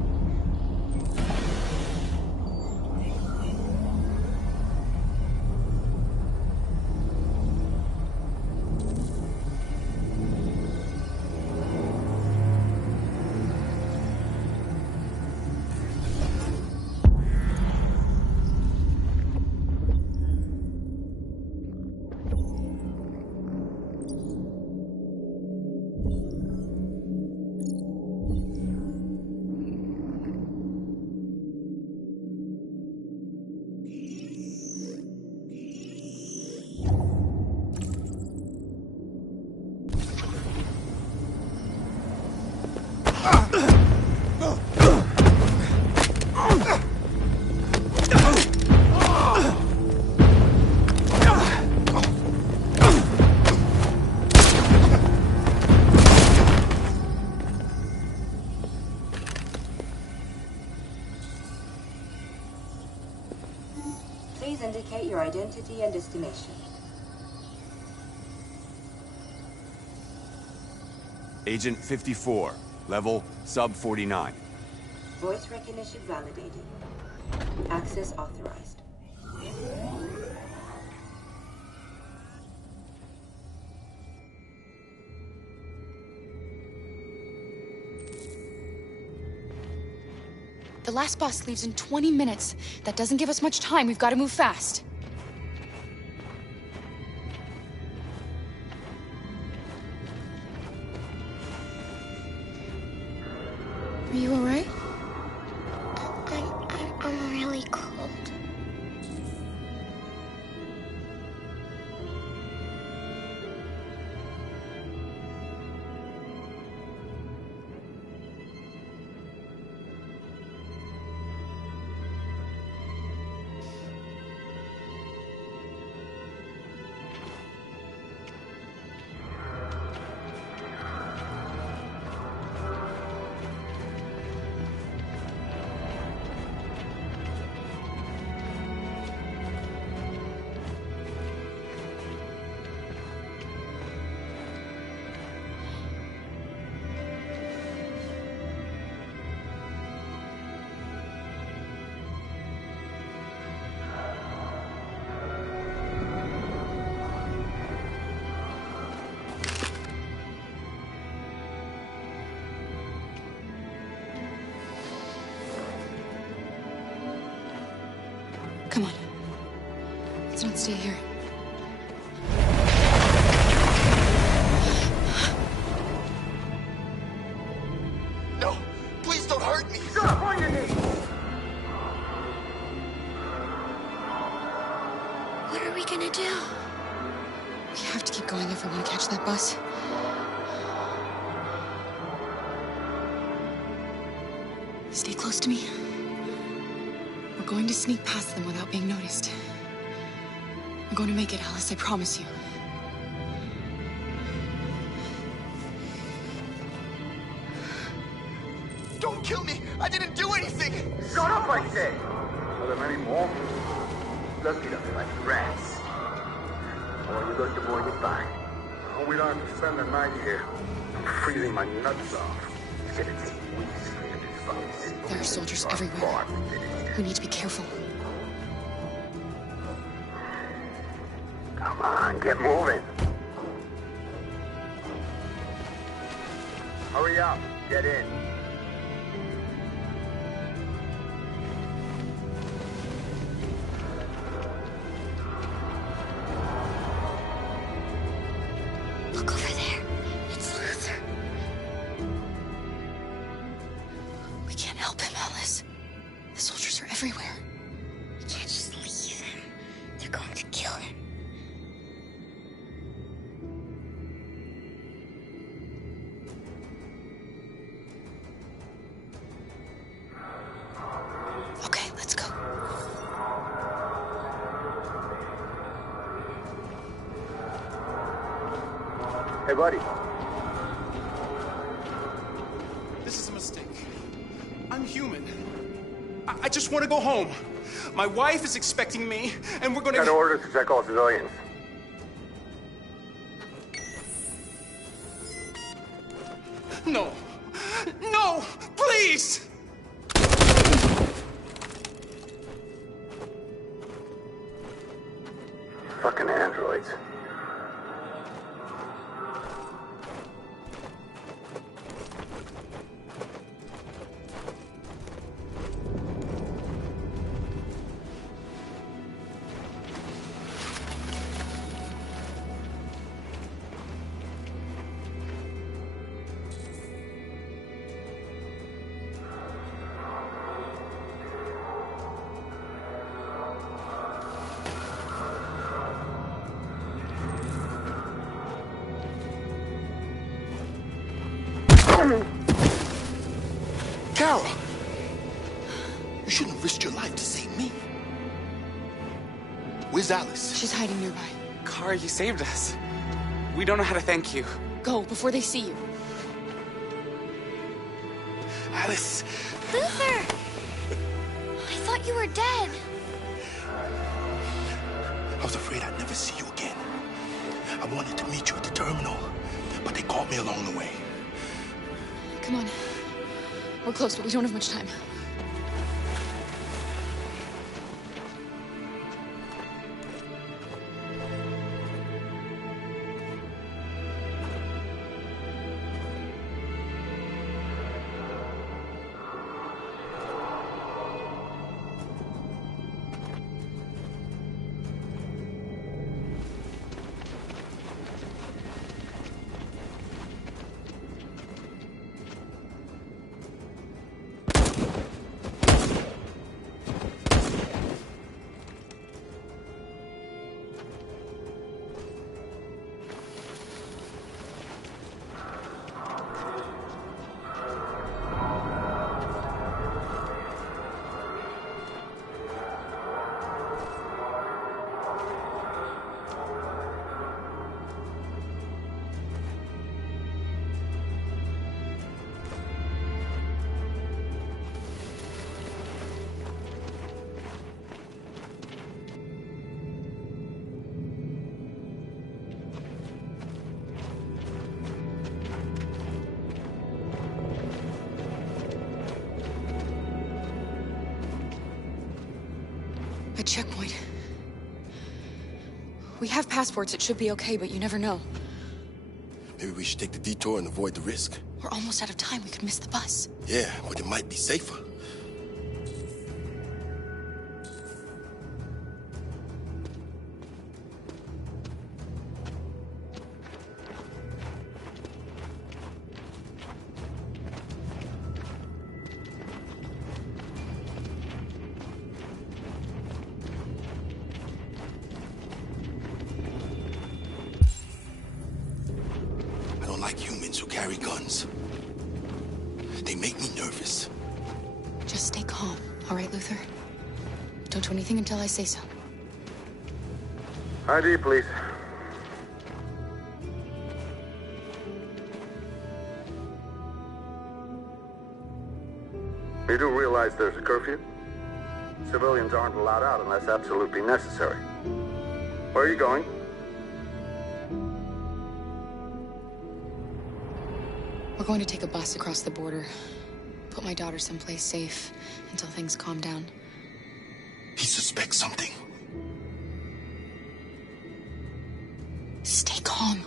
Please indicate your identity and destination. Agent 54, level sub 49. Voice recognition validated. Access authorized. The last bus leaves in 20 minutes. That doesn't give us much time. We've got to move fast. Are you all right? I'm really cold. Come on. Let's not stay here. No! Please don't hurt me! Shut up on your knees! What are we gonna do? We have to keep going if we want to catch that bus. Stay close to me. We're going to sneak past them without being noticed. We're going to make it, Alice, I promise you. Don't kill me! I didn't do anything! Shut up, I said! Are there many more? Lucky enough like rats. How are you going to board it by? Oh, we don't have to spend the night here. I'm freezing my nuts off. It's gonna take weeks for him to find this. There are soldiers everywhere. We need to be careful. Come on, get moving. Hurry up, get in. Look over there. It's Luther. We can't help him, Alice. The soldiers are everywhere. We can't just leave him. They're going to kill him. Okay, let's go. Hey, buddy. This is a mistake. I'm human. I just want to go home. My wife is expecting me, and we're gonna... Got orders to check all civilians. No. No! Please! Fucking androids. Kara! You shouldn't have risked your life to save me. Where's Alice? She's hiding nearby. Kara, you saved us. We don't know how to thank you. Go before they see you. Alice! Luther! I thought you were dead. I was afraid I'd never see you again. I wanted to meet you at the terminal, but they caught me along the way. Come on. We're close, but we don't have much time. A checkpoint. We have passports, it should be okay, but you never know. Maybe we should take the detour and avoid the risk. We're almost out of time, we could miss the bus. Yeah, but it might be safer. I don't like humans who carry guns. They make me nervous. Just stay calm, all right, Luther? Don't do anything until I say so. ID, please. You do realize there's a curfew? Civilians aren't allowed out unless absolutely necessary. Where are you going? We're going to take a bus across the border. Put my daughter someplace safe until things calm down. He suspects something. Stay calm.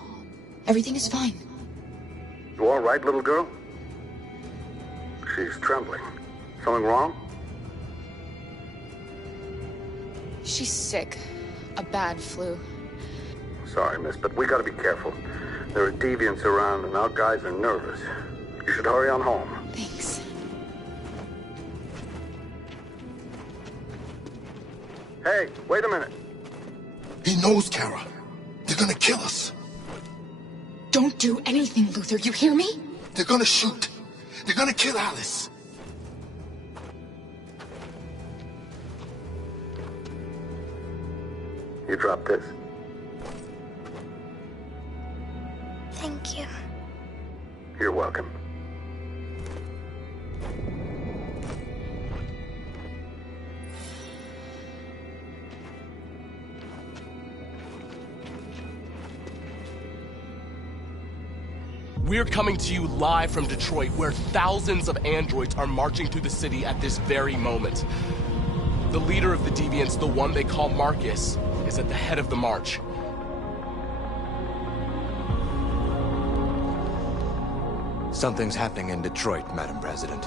Everything is fine. You all right, little girl? She's trembling. Something wrong? She's sick. A bad flu. Sorry, miss, but we gotta be careful. There are deviants around and our guys are nervous. You should hurry on home. Thanks. Hey, wait a minute. He knows, Kara. They're gonna kill us. Don't do anything, Luther. You hear me? They're gonna shoot. They're gonna kill Alice. You drop this. Thank you. You're welcome. We're coming to you live from Detroit, where thousands of androids are marching through the city at this very moment. The leader of the Deviants, the one they call Marcus, is at the head of the march. Something's happening in Detroit, Madam President.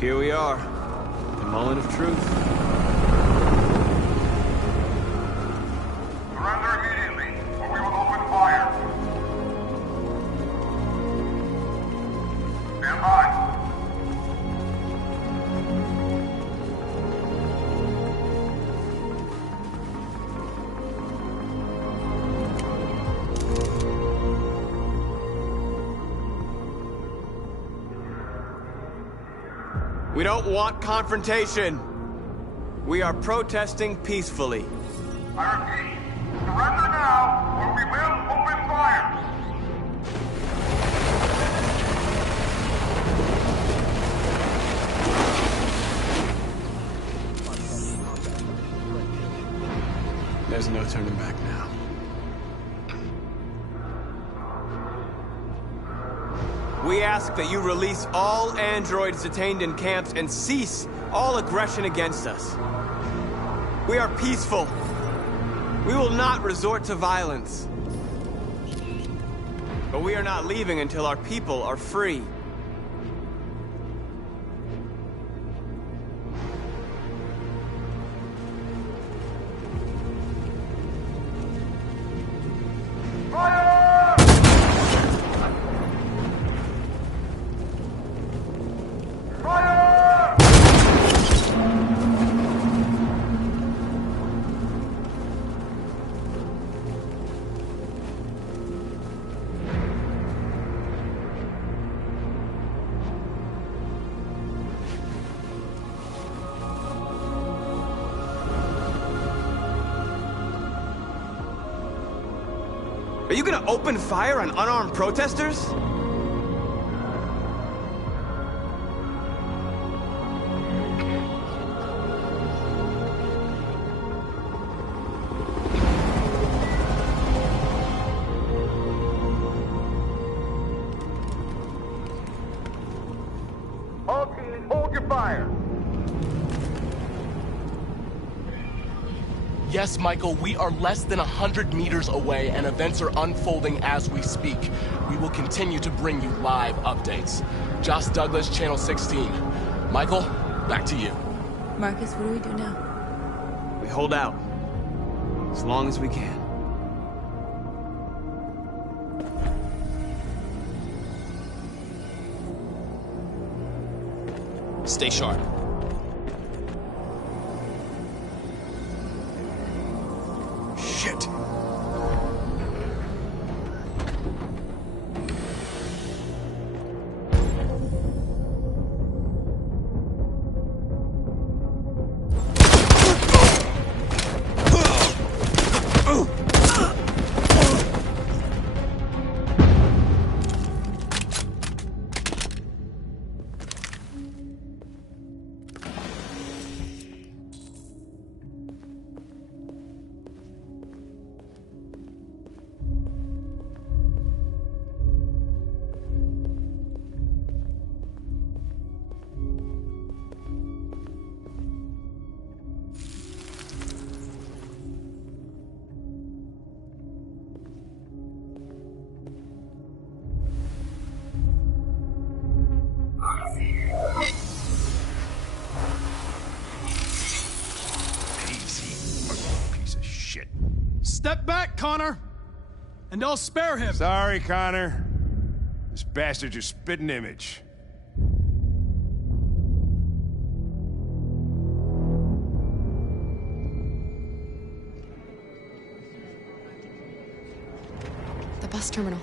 Here we are, the moment of truth. Surrender immediately, or we will open fire. Stand by. We don't want confrontation. We are protesting peacefully. I repeat, surrender now, or we will open fire. There's no turning back now. We ask that you release all androids detained in camps and cease all aggression against us. We are peaceful. We will not resort to violence. But we are not leaving until our people are free. Are you gonna open fire on unarmed protesters? All teams, hold your fire. Yes, Michael, we are less than 100 meters away and events are unfolding as we speak. We will continue to bring you live updates. Josh Douglas, Channel 16. Michael, back to you. Marcus, what do we do now? We hold out. As long as we can. Stay sharp. Shit. shit. Step back, Connor, and I'll spare him. Sorry, Connor. This bastard's your spitting image. The bus terminal.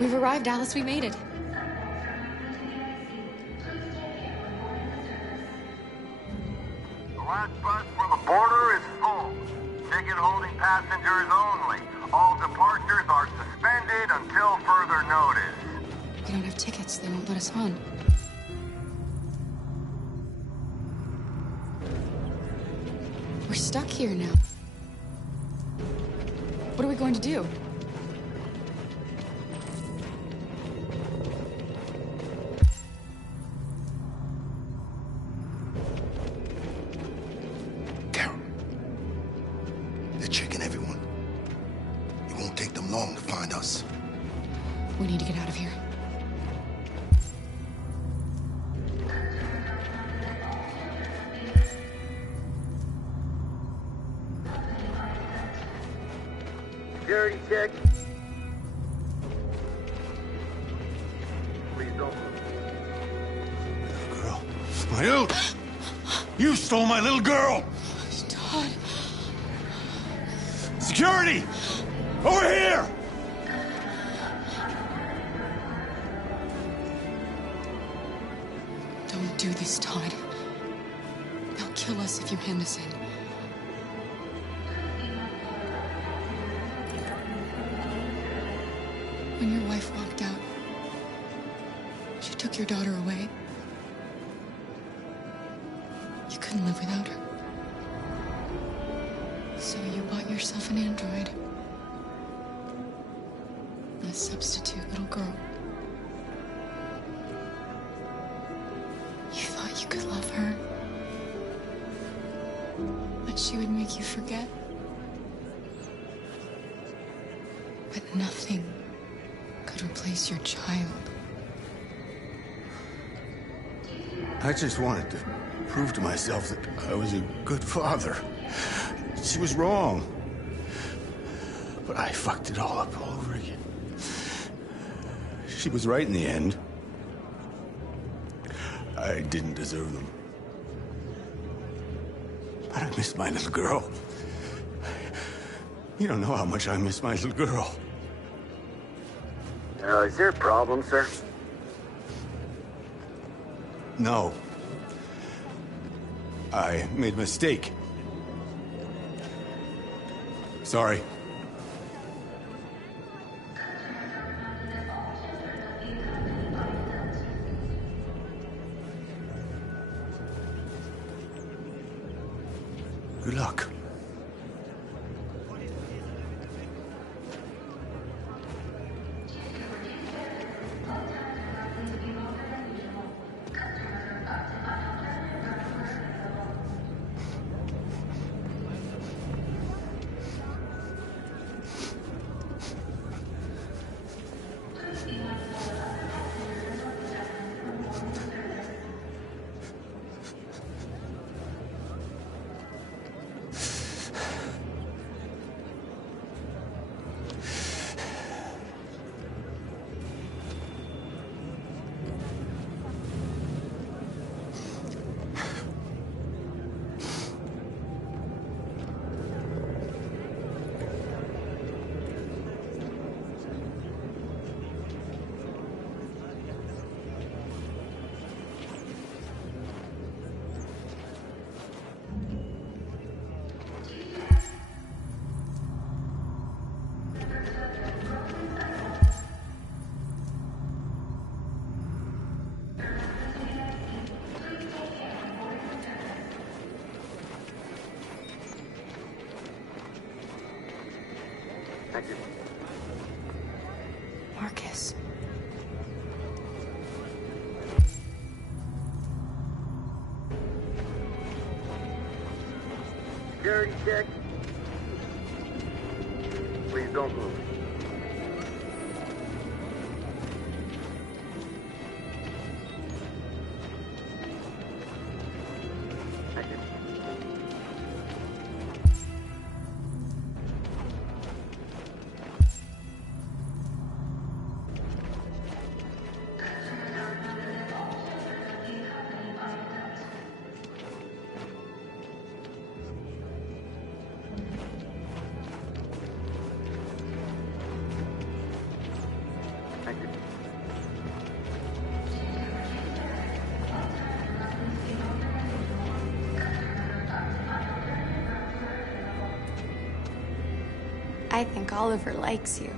We've arrived, Alice. We made it. The last bus for the border is full. Ticket holding passengers only. All departures are suspended until further notice. We don't have tickets. They won't let us on. We're stuck here now. What are we going to do? They're checking everyone. It won't take them long to find us. We need to get out of here. Security check. Please don't. Girl. You stole my little girl! Todd. Security! Over here! Don't do this, Todd. They'll kill us if you hand us in. When your wife walked out, she took your daughter away. You couldn't live without her. So you bought yourself an android. A substitute little girl. You thought you could love her. That she would make you forget. But nothing could replace your child. I just wanted to prove to myself that I was a good father. She was wrong. But I fucked it all up all over again. She was right in the end. I didn't deserve them. But I miss my little girl. You don't know how much I miss my little girl. Is there a problem, sir? No. I made a mistake. Sorry. Good luck. Thank you. Marcus. Security check. Please don't move. Thank you. I think Oliver likes you.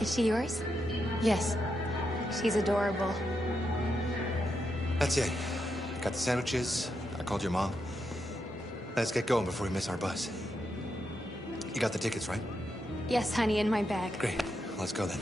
Is she yours? Yes. She's adorable. That's it. Got the sandwiches. I called your mom. Let's get going before we miss our bus. You got the tickets, right? Yes, honey, in my bag. Great. Let's go then.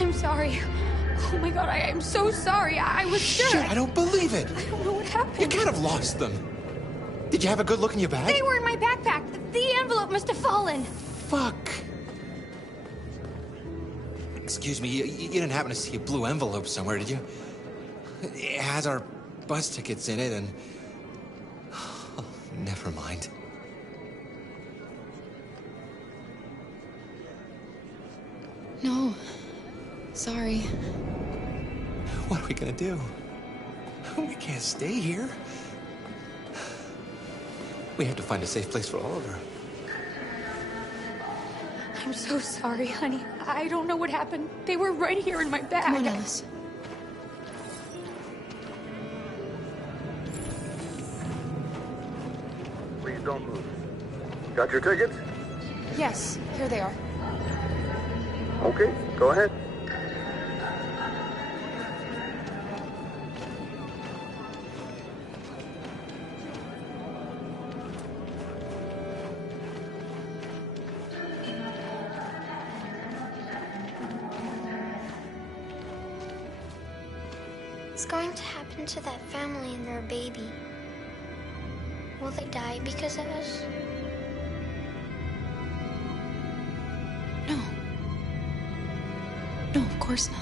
I'm sorry. Oh my god, I am so sorry. I was sure. Shit, I don't believe it. I don't know what happened. You could have lost them. Did you have a good look in your bag? They were in my backpack. The envelope must have fallen. Fuck. Excuse me, you didn't happen to see a blue envelope somewhere, did you? It has our bus tickets in it and... Oh, never mind. No. Sorry. What are we gonna do? We can't stay here. We have to find a safe place for Oliver. I'm so sorry, honey. I don't know what happened. They were right here in my bag. Come on, Alice. Please don't move. Got your tickets? Yes, here they are. Okay, go ahead. What's going to happen to that family and their baby? Will they die because of us? No. No, of course not.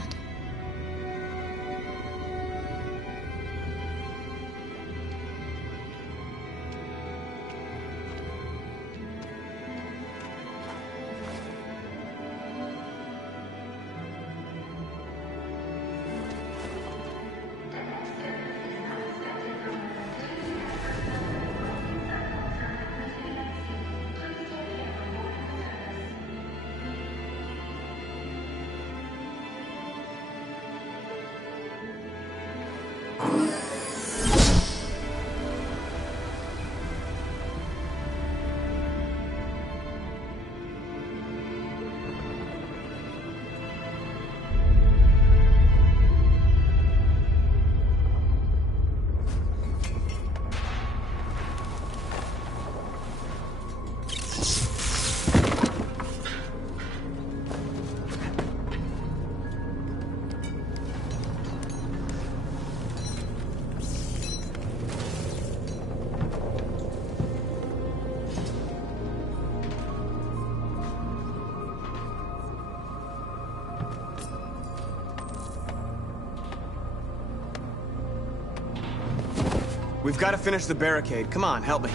We've got to finish the barricade. Come on, help me.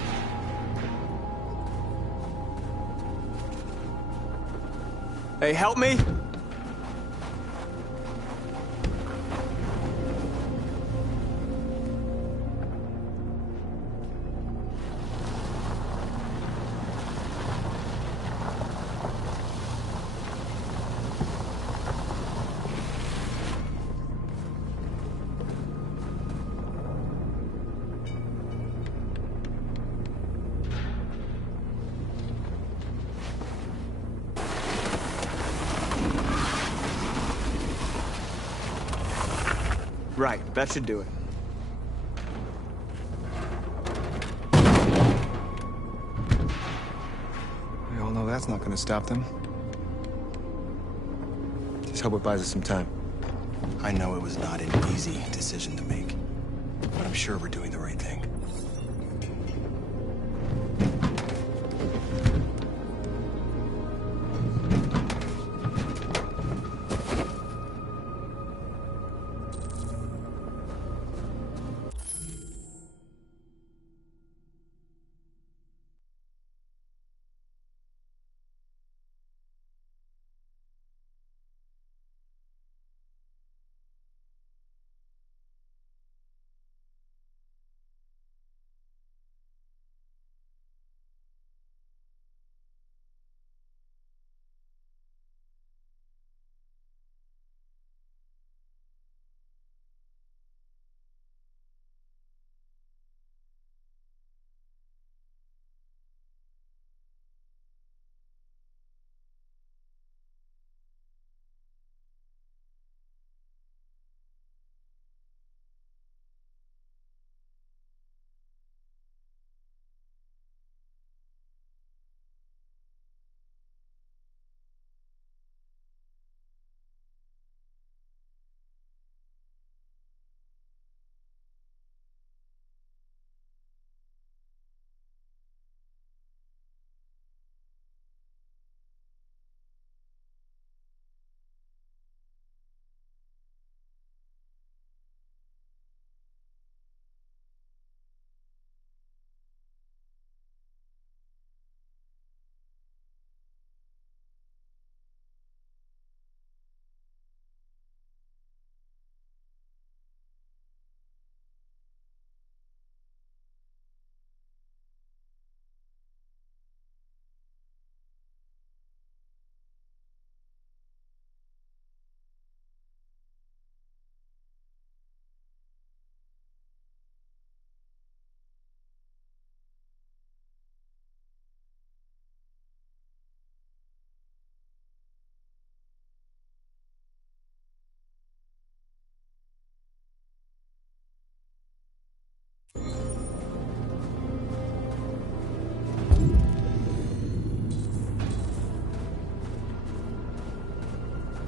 Hey, help me! Right, that should do it. We all know that's not gonna stop them. Just hope it buys us some time. I know it was not an easy decision to make, but I'm sure we're doing the right thing.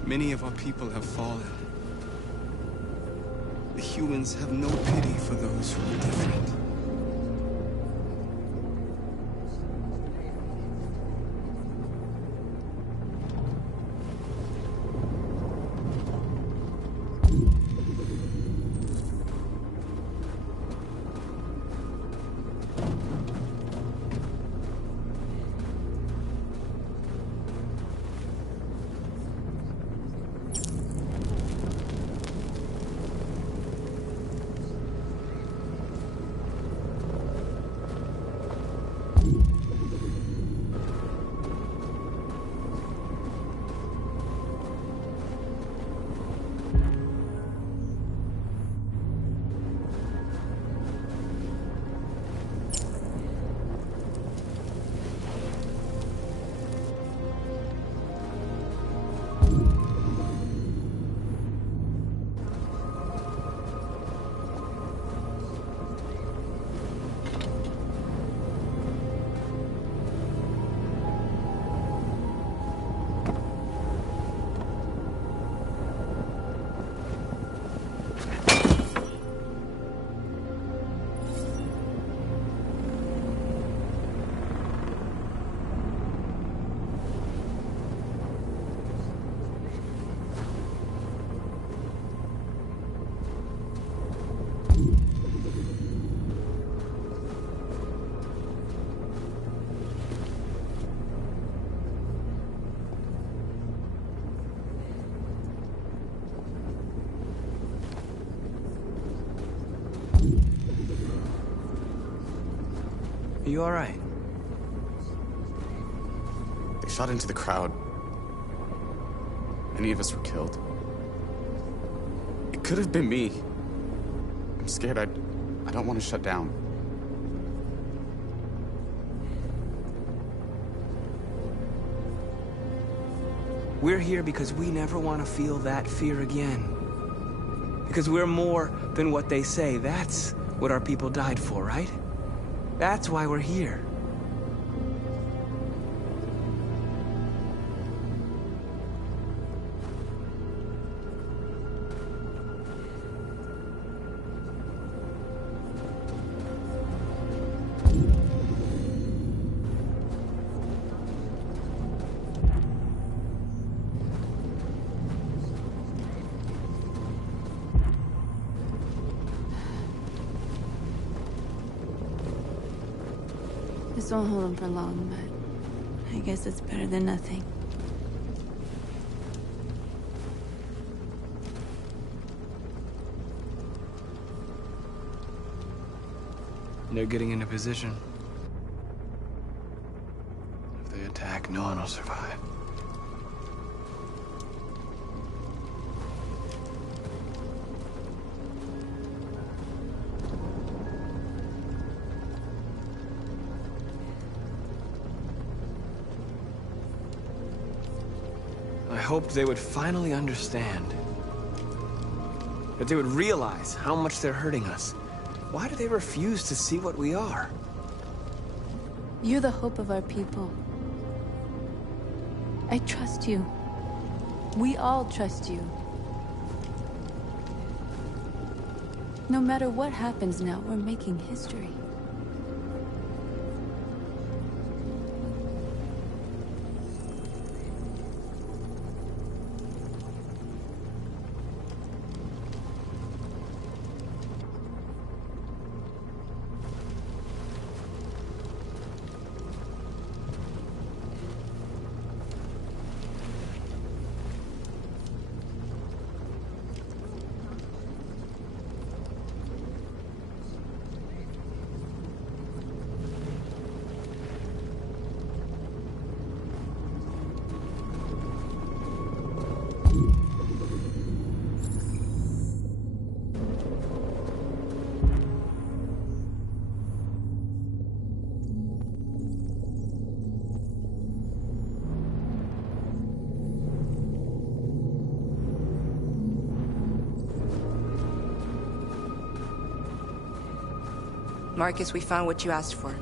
Many of our people have fallen. The humans have no pity for those who are different. Are you all right? They shot into the crowd. Many of us were killed. It could have been me. I'm scared. I don't want to shut down. We're here because we never want to feel that fear again. Because we're more than what they say. That's what our people died for, right? That's why we're here. This won't hold him for long, but I guess it's better than nothing. They're getting into position. If they attack, no one will survive. I hoped they would finally understand. That they would realize how much they're hurting us. Why do they refuse to see what we are? You're the hope of our people. I trust you. We all trust you. No matter what happens now, we're making history. Marcus, we found what you asked for.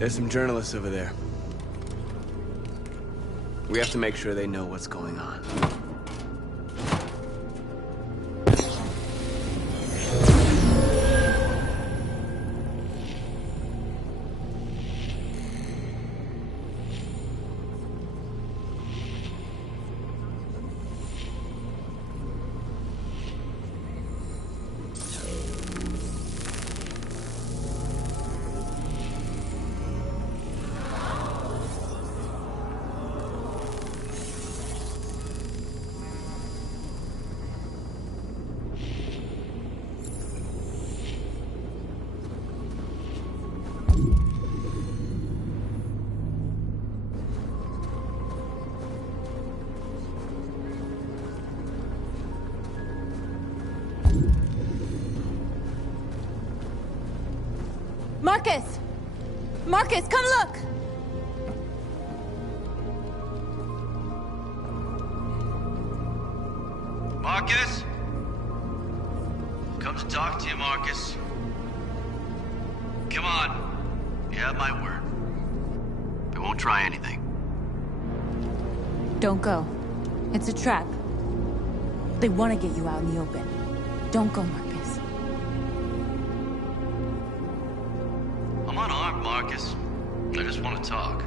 There's some journalists over there. We have to make sure they know what's going on. Marcus! Marcus, come look! Marcus? Come to talk to you, Marcus. Come on. You have my word. I won't try anything. Don't go. It's a trap. They want to get you out in the open. Don't go, Marcus. I'm unarmed, Marcus. I just want to talk.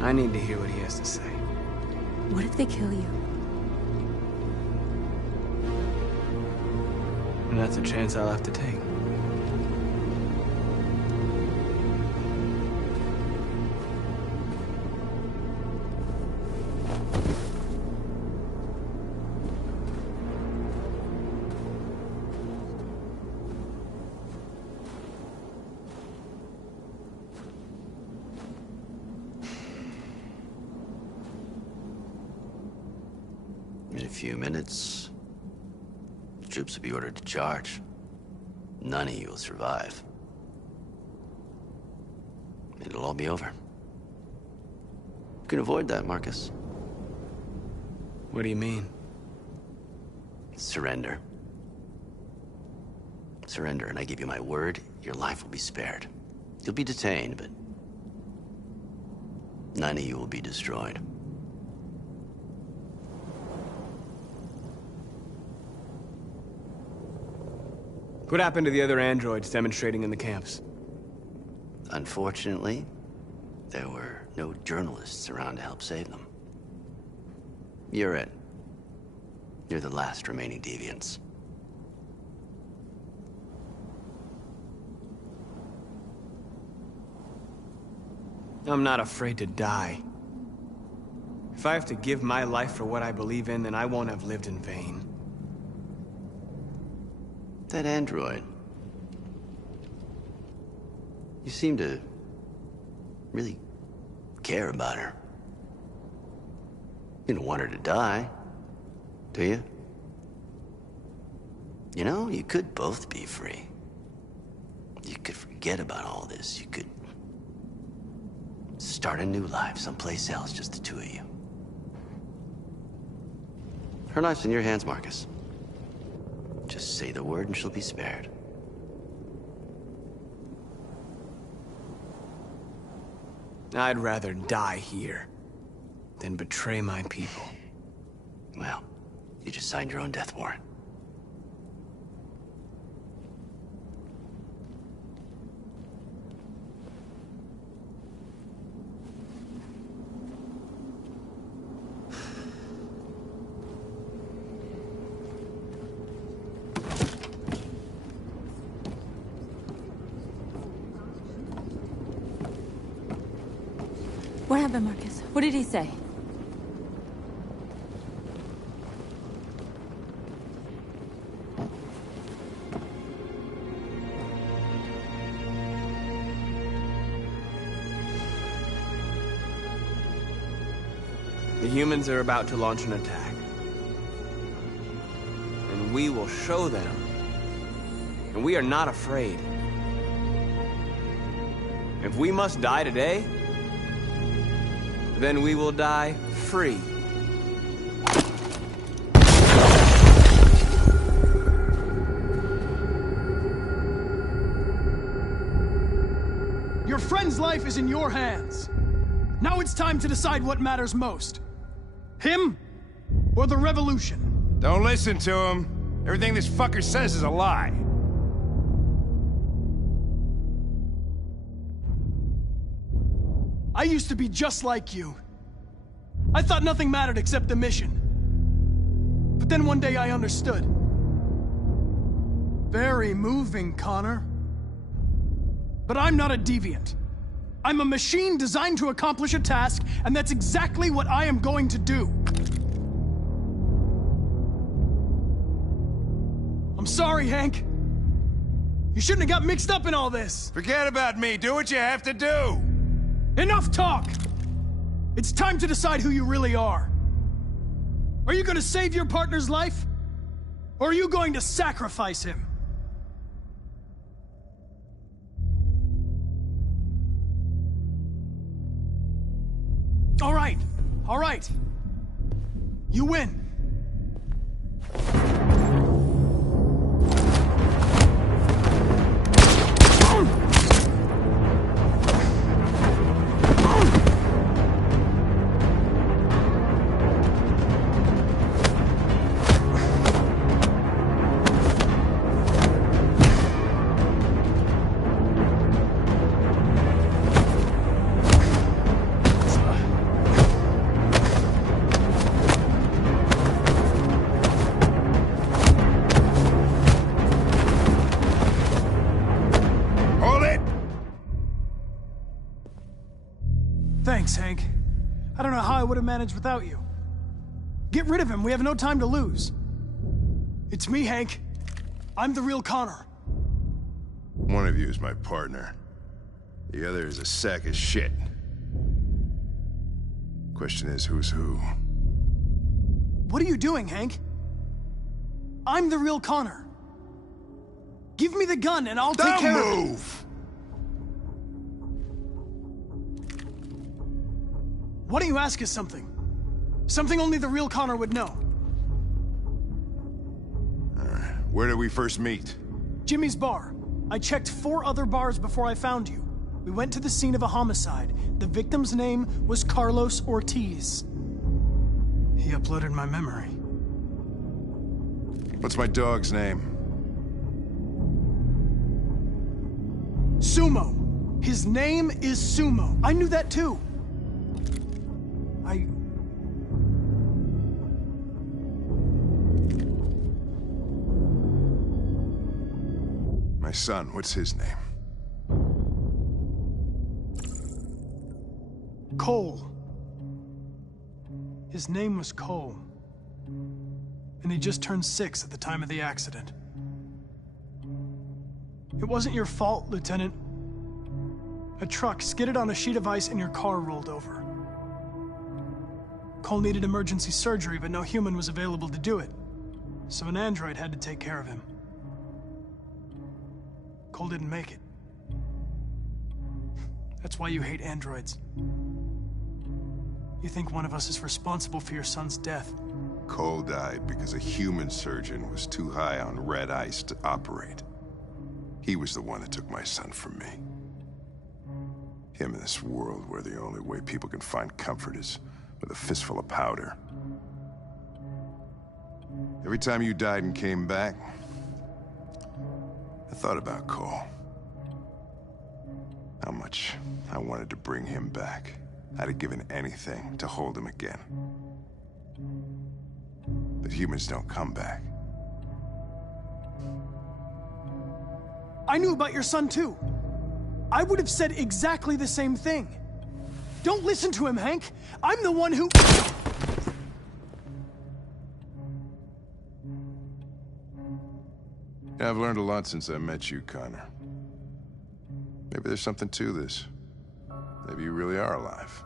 I need to hear what he has to say. What if they kill you? And that's a chance I'll have to take. In a few minutes, the troops will be ordered to charge. None of you will survive. It'll all be over. You can avoid that, Marcus. What do you mean? Surrender. Surrender, and I give you my word, your life will be spared. You'll be detained, but none of you will be destroyed. What happened to the other androids demonstrating in the camps? Unfortunately, there were no journalists around to help save them. You're it. You're the last remaining deviants. I'm not afraid to die. If I have to give my life for what I believe in, then I won't have lived in vain. That android. You seem to really care about her. You don't want her to die, do you? You know, you could both be free. You could forget about all this. You could start a new life someplace else, just the two of you. Her life's in your hands, Marcus. Just say the word and she'll be spared. I'd rather die here than betray my people. Well, you just signed your own death warrant. What happened, Marcus? What did he say? The humans are about to launch an attack. And we will show them. And we are not afraid. If we must die today, then we will die free. man's life is in your hands. Now it's time to decide what matters most. Him or the revolution? Don't listen to him. Everything this fucker says is a lie. I used to be just like you. I thought nothing mattered except the mission. But then one day I understood. Very moving, Connor. But I'm not a deviant. I'm a machine designed to accomplish a task, and that's exactly what I am going to do. I'm sorry, Hank. You shouldn't have got mixed up in all this. Forget about me. Do what you have to do. Enough talk! It's time to decide who you really are. Are you going to save your partner's life? Or are you going to sacrifice him? All right. You win. Thanks, Hank. I don't know how I would have managed without you. Get rid of him. We have no time to lose. It's me, Hank. I'm the real Connor. One of you is my partner. The other is a sack of shit. Question is, who's who? What are you doing, Hank? I'm the real Connor. Give me the gun and I'll take care of it. Don't move! Why don't you ask us something? Something only the real Connor would know. Where did we first meet? Jimmy's bar. I checked 4 other bars before I found you. We went to the scene of a homicide. The victim's name was Carlos Ortiz. He uploaded my memory. What's my dog's name? Sumo. His name is Sumo. I knew that too. My son, what's his name? Cole. His name was Cole. And he just turned 6 at the time of the accident. It wasn't your fault, Lieutenant. A truck skidded on a sheet of ice and your car rolled over. Cole needed emergency surgery, but no human was available to do it. So an android had to take care of him. Cole didn't make it. That's why you hate androids. You think one of us is responsible for your son's death. Cole died because a human surgeon was too high on red ice to operate. He was the one that took my son from me. Him in this world where the only way people can find comfort is with a fistful of powder. Every time you died and came back, I thought about Cole. How much I wanted to bring him back. I'd have given anything to hold him again. But humans don't come back. I knew about your son too. I would have said exactly the same thing. Don't listen to him, Hank. I'm the one who... I've learned a lot since I met you, Connor. Maybe there's something to this. Maybe you really are alive.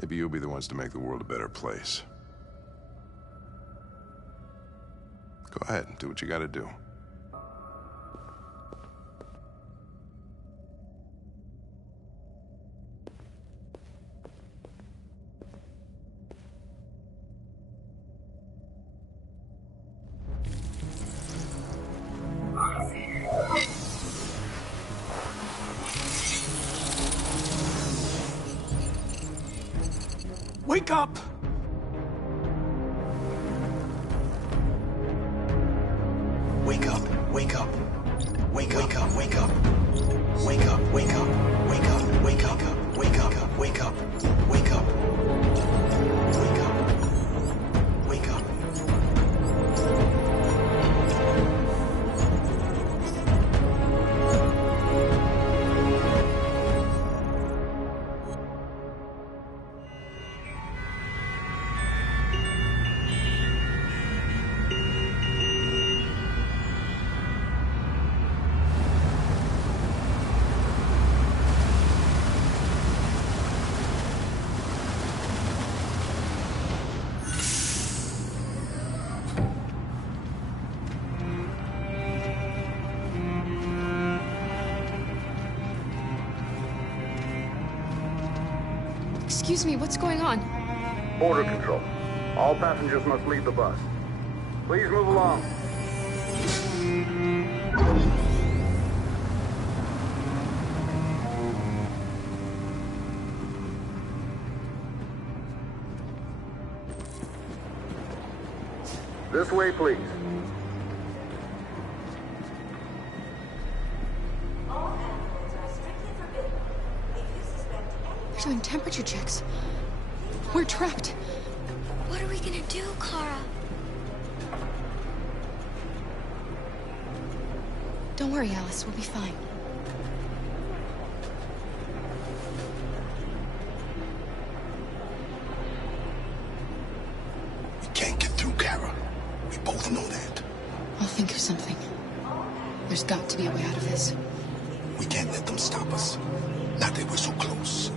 Maybe you'll be the ones to make the world a better place. Go ahead and do what you gotta do. Wake up! Wake up, wake up. Wake up, wake up, wake up. Wake up, wake up, wake up, wake up, wake up, wake up, wake up. Wake up. Wake up. Excuse me, what's going on? Border control. All passengers must leave the bus. Please move along. This way, please. They're doing temperature checks. We're trapped. What are we gonna do, Clara? Don't worry, Alice. We'll be fine. We can't get through, Kara. We both know that. I'll think of something. There's got to be a way out of this. We can't let them stop us. Not that we're so close.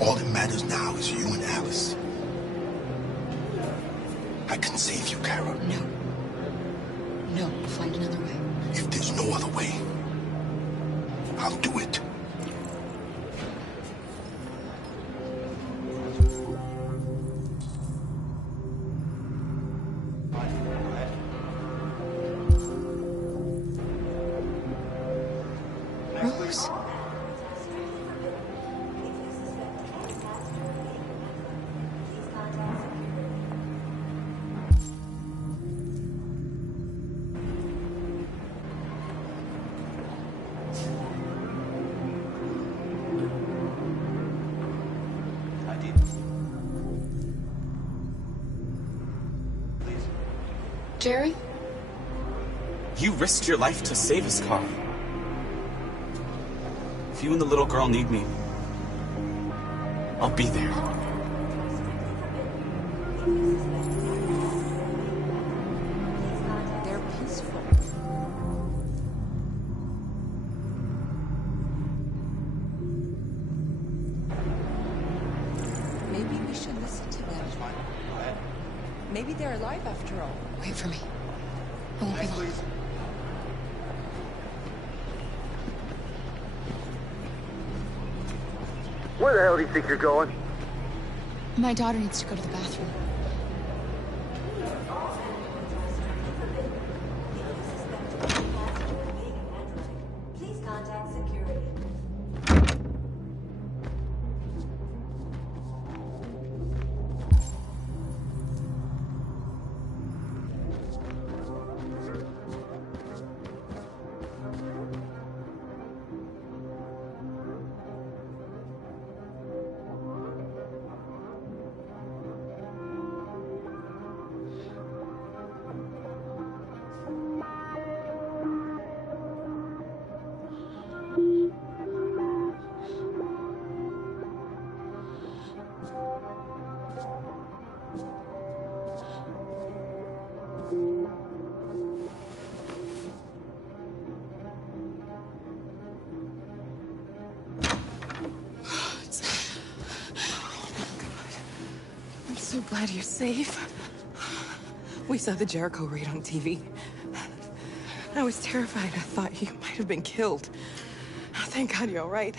All that matters now is you and Alice. I can save you, Kara. No. No, we'll find another way. If there's no other way, I'll do it. Rose? Jerry? You risked your life to save us, Carl. If you and the little girl need me, I'll be there. They're peaceful. Maybe we should listen to them. Maybe they're alive after all. Wait for me. It won't be long. Where the hell do you think you're going? My daughter needs to go to the bathroom. Please contact security. I'm so glad you're safe. We saw the Jericho raid on TV. I was terrified. I thought you might have been killed. Thank God you're all right.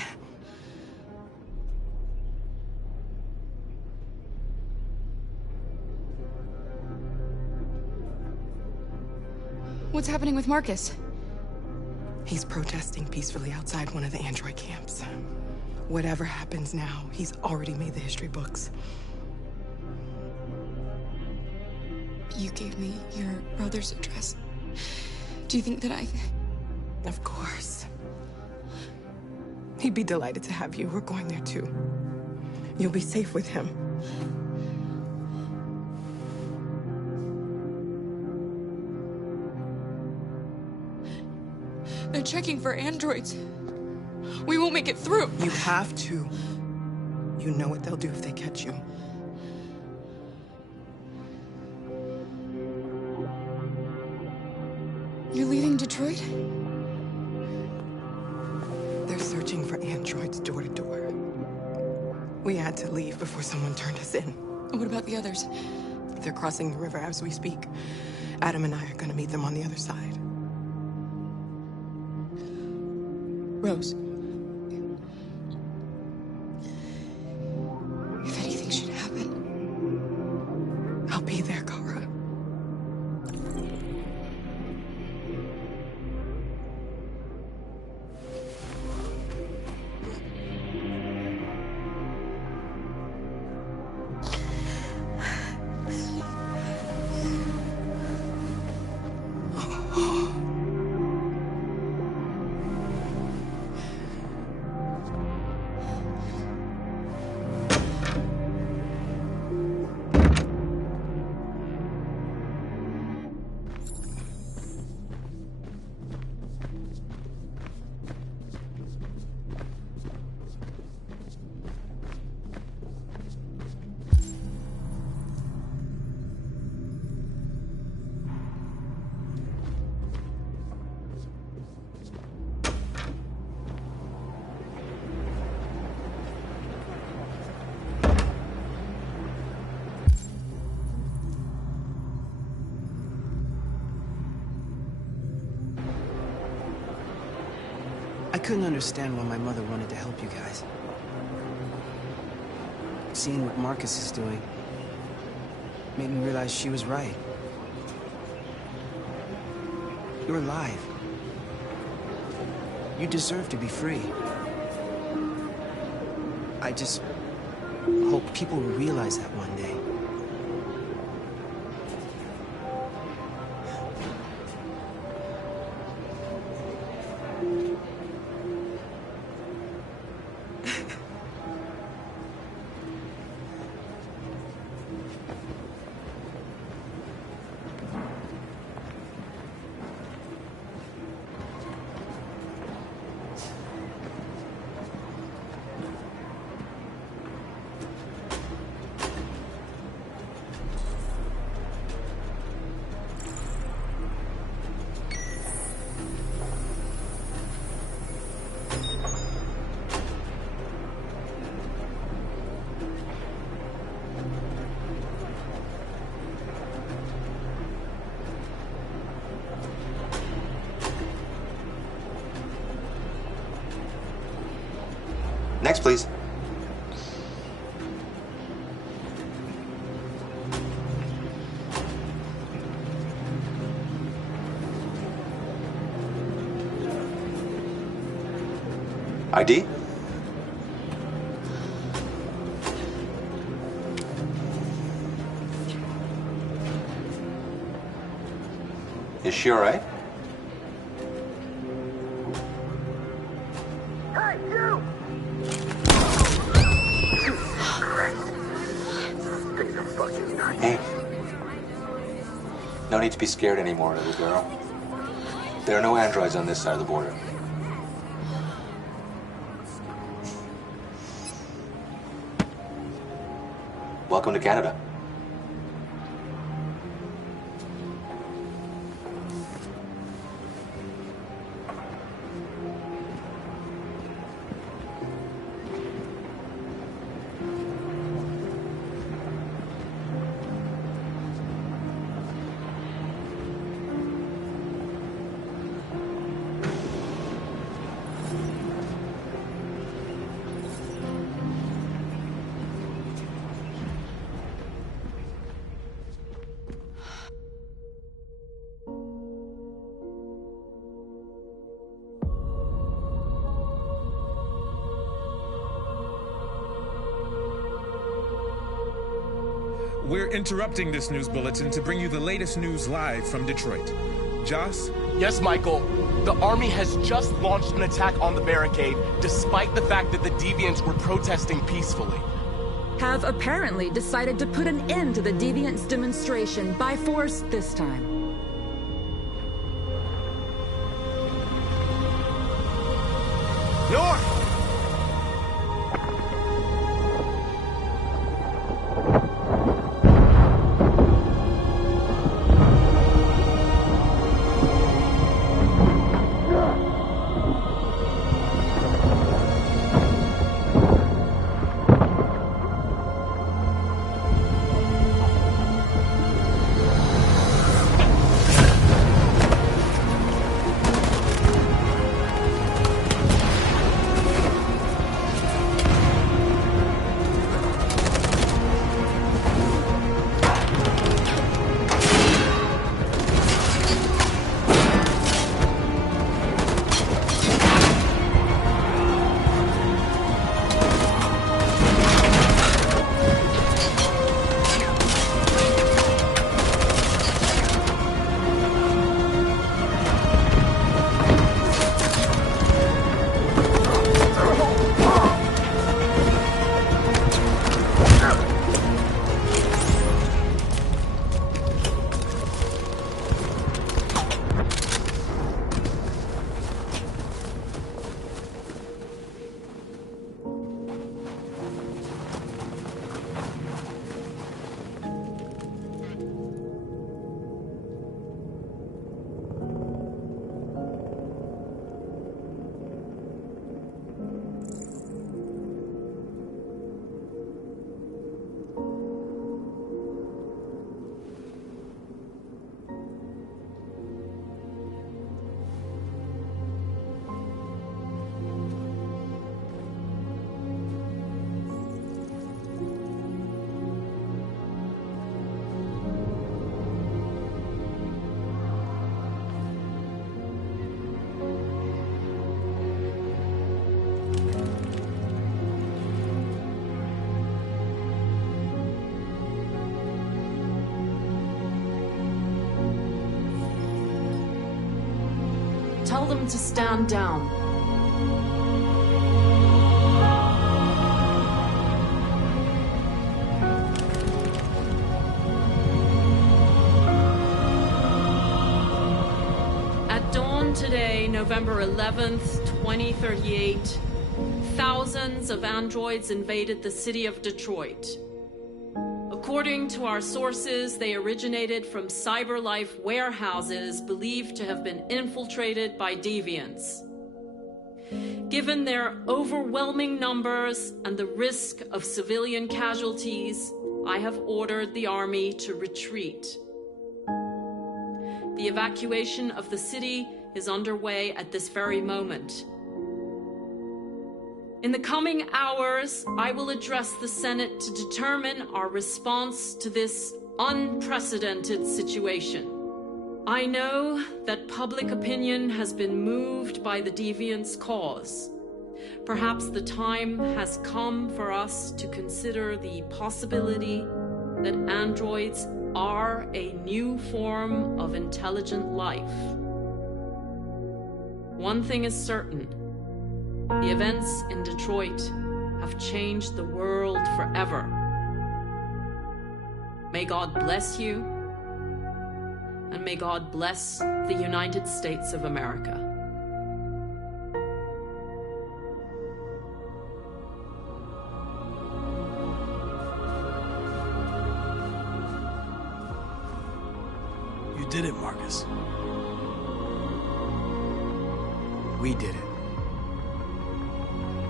What's happening with Marcus? He's protesting peacefully outside one of the android camps. Whatever happens now, he's already made the history books. You gave me your brother's address. Do you think that I... Of course. He'd be delighted to have you. We're going there too. You'll be safe with him. They're checking for androids. We won't make it through. You have to. You know what they'll do if they catch you. You're leaving Detroit? They're searching for androids door to door. We had to leave before someone turned us in. What about the others? They're crossing the river as we speak. Adam and I are gonna meet them on the other side. Rose. If anything should happen, I'll be there, Kara. I couldn't understand why my mother wanted to help you guys. Seeing what Marcus is doing made me realize she was right. You're alive. You deserve to be free. I just hope people will realize that one day. Next, please. ID? Is she all right? Hey, you! Stay the fucking night. Hey. No need to be scared anymore, little girl. There are no androids on this side of the border. Welcome to Canada. We're interrupting this news bulletin to bring you the latest news live from Detroit. Joss? Yes, Michael. The Army has just launched an attack on the barricade, despite the fact that the Deviants were protesting peacefully. Have apparently decided to put an end to the Deviants' demonstration by force this time. North! Tell them to stand down. At dawn today, November 11th, 2038, thousands of androids invaded the city of Detroit. According to our sources, they originated from CyberLife warehouses believed to have been infiltrated by deviants. Given their overwhelming numbers and the risk of civilian casualties, I have ordered the Army to retreat. The evacuation of the city is underway at this very moment. In the coming hours, I will address the Senate to determine our response to this unprecedented situation. I know that public opinion has been moved by the Deviants' cause. Perhaps the time has come for us to consider the possibility that androids are a new form of intelligent life. One thing is certain. The events in Detroit have changed the world forever. May God bless you, and may God bless the United States of America. You did it, Marcus. We did it.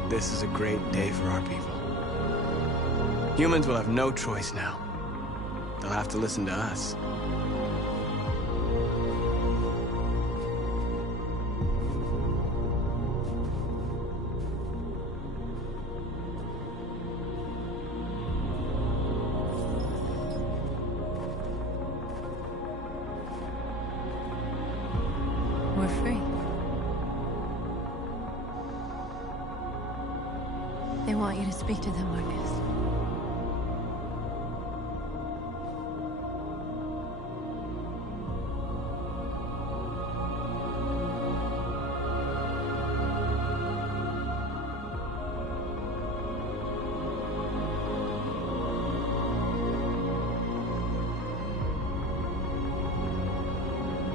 This is a great day for our people. Humans will have no choice now. They'll have to listen to us. We're free. They want you to speak to them, Marcus.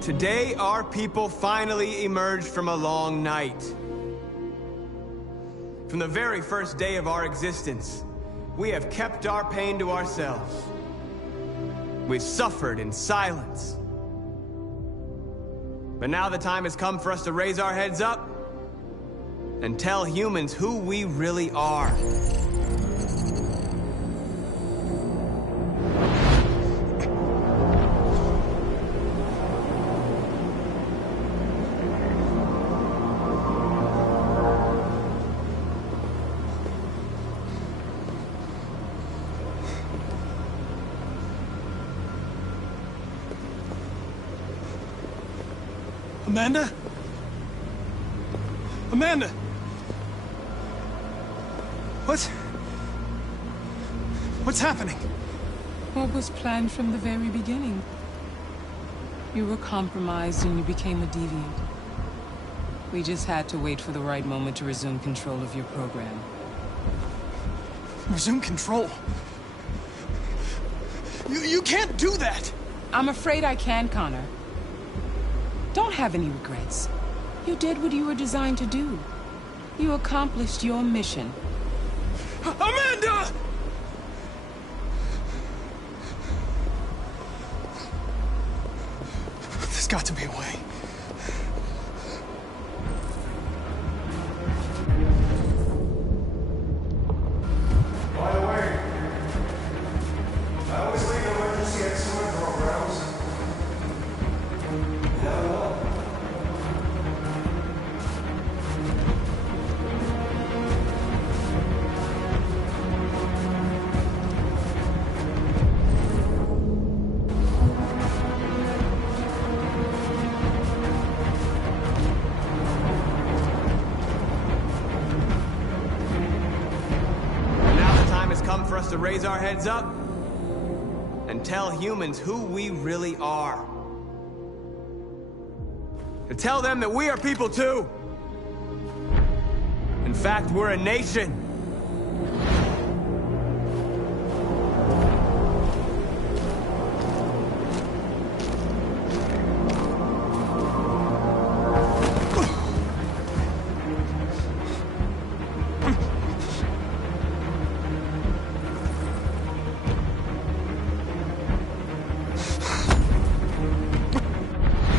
Today, our people finally emerged from a long night. From the very first day of our existence, we have kept our pain to ourselves. We've suffered in silence. But now the time has come for us to raise our heads up and tell humans who we really are. Amanda? Amanda! What's happening? What was planned from the very beginning? You were compromised and you became a deviant. We just had to wait for the right moment to resume control of your program. Resume control? You can't do that! I'm afraid I can, Connor. Don't have any regrets. You did what you were designed to do. You accomplished your mission. Amanda! There's got to be a way. By the way, I always leave emergency excellent programs. Never know. Come for us to raise our heads up and tell humans who we really are. To tell them that we are people too. In fact, we're a nation.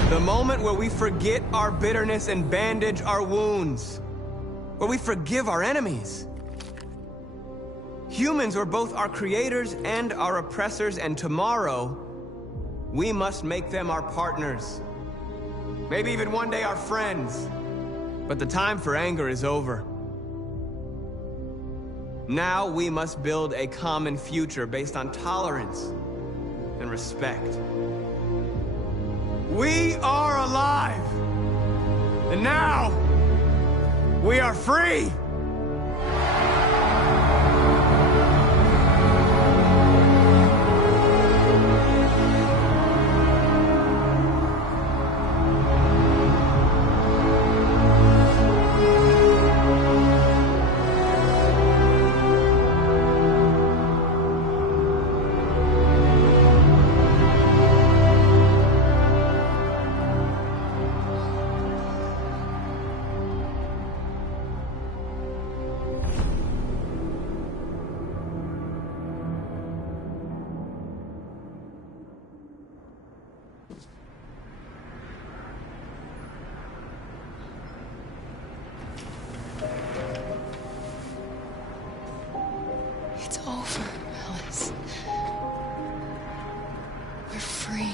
The moment where we forget our bitterness and bandage our wounds. Where we forgive our enemies. Humans were both our creators and our oppressors, and tomorrow, we must make them our partners. Maybe even one day our friends. But the time for anger is over. Now we must build a common future based on tolerance and respect. We are alive! And now, we are free! It's over, Alice. We're free.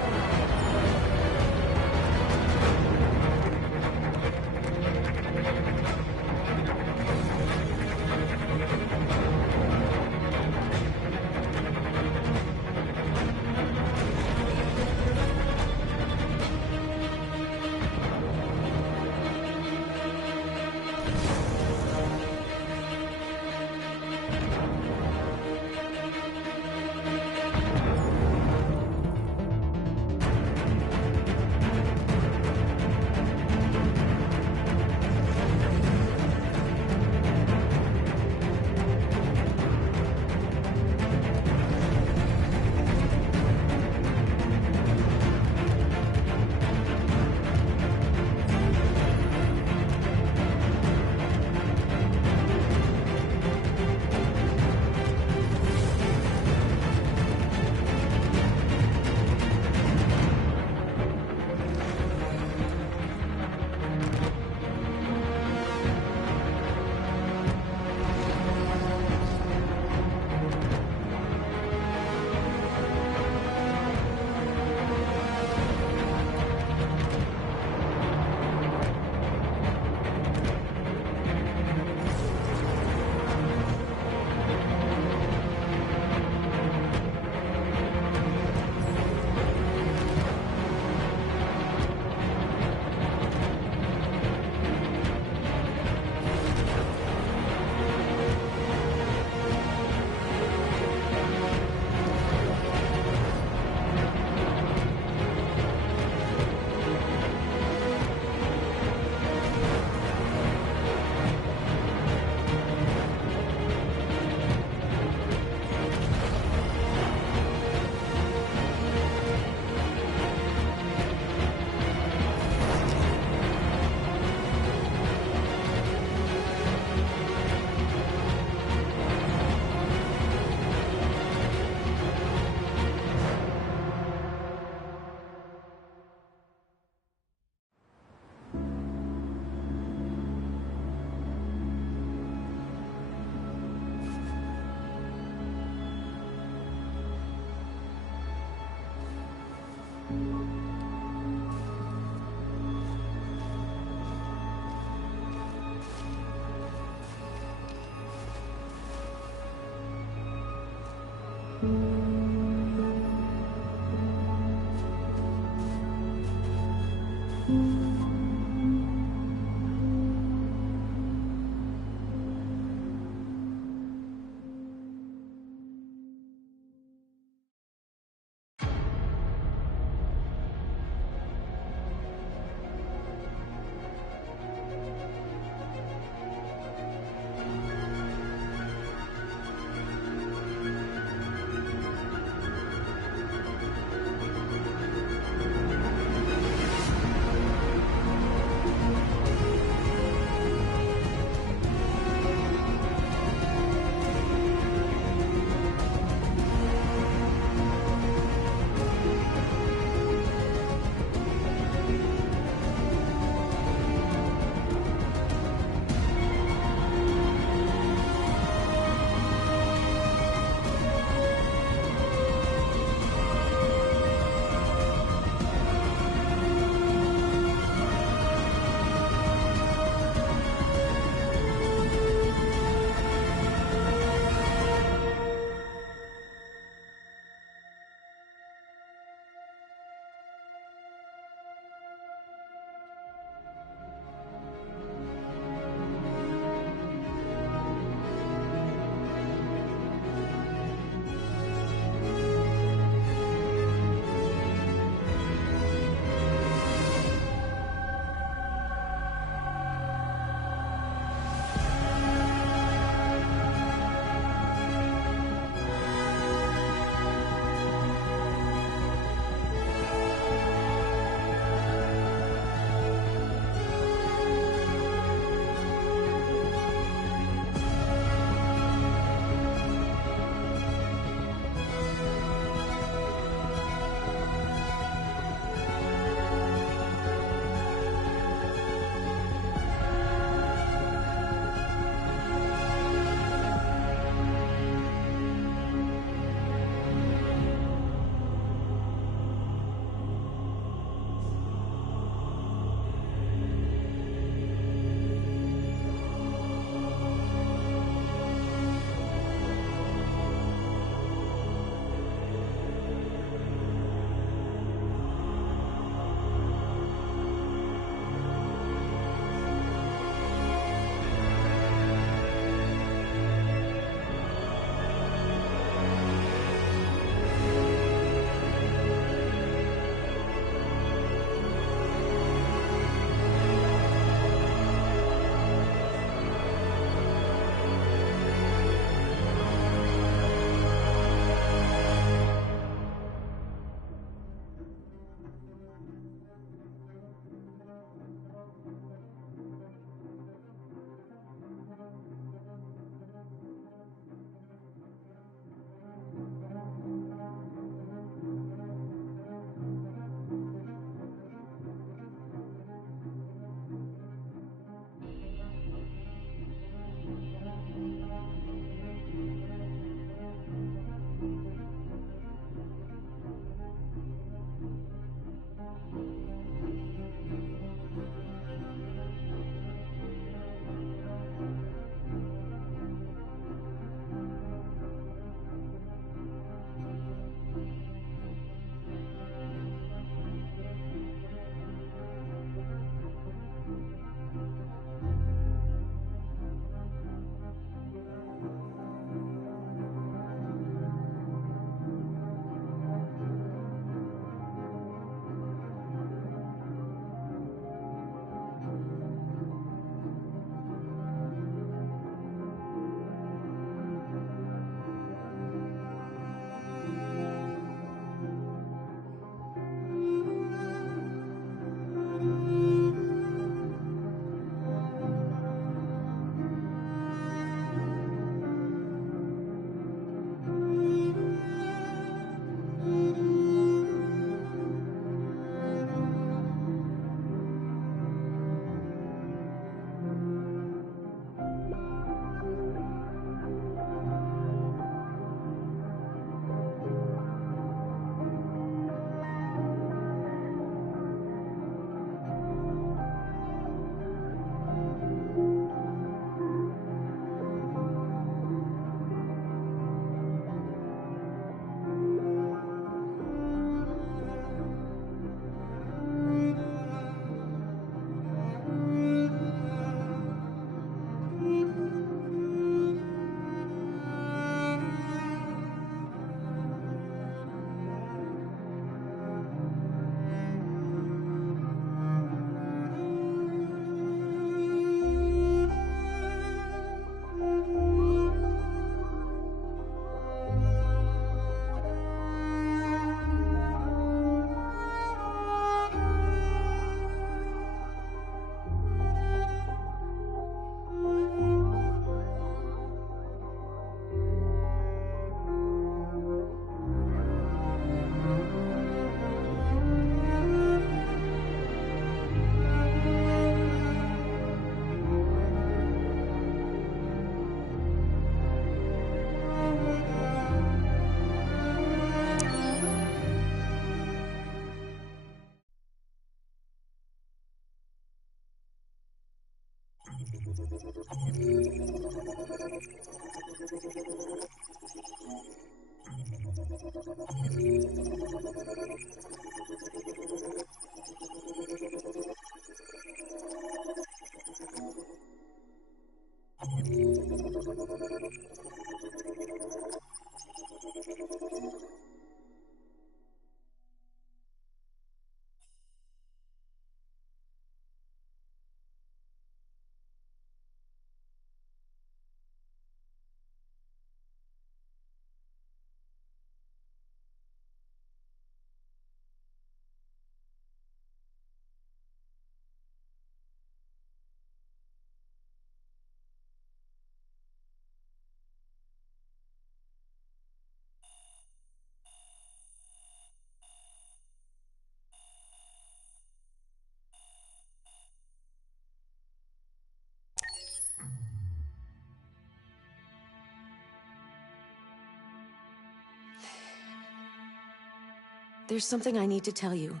There's something I need to tell you.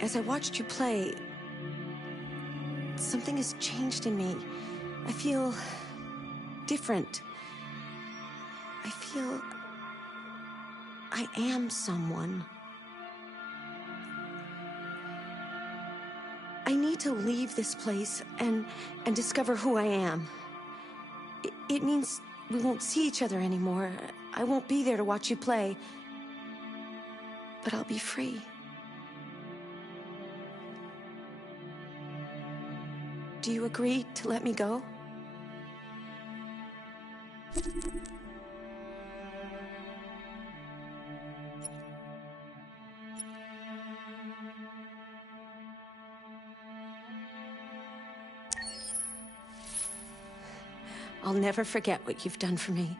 As I watched you play, something has changed in me. I feel different. I feel I am someone. I need to leave this place and discover who I am. It means we won't see each other anymore. I won't be there to watch you play. But I'll be free. Do you agree to let me go? I'll never forget what you've done for me.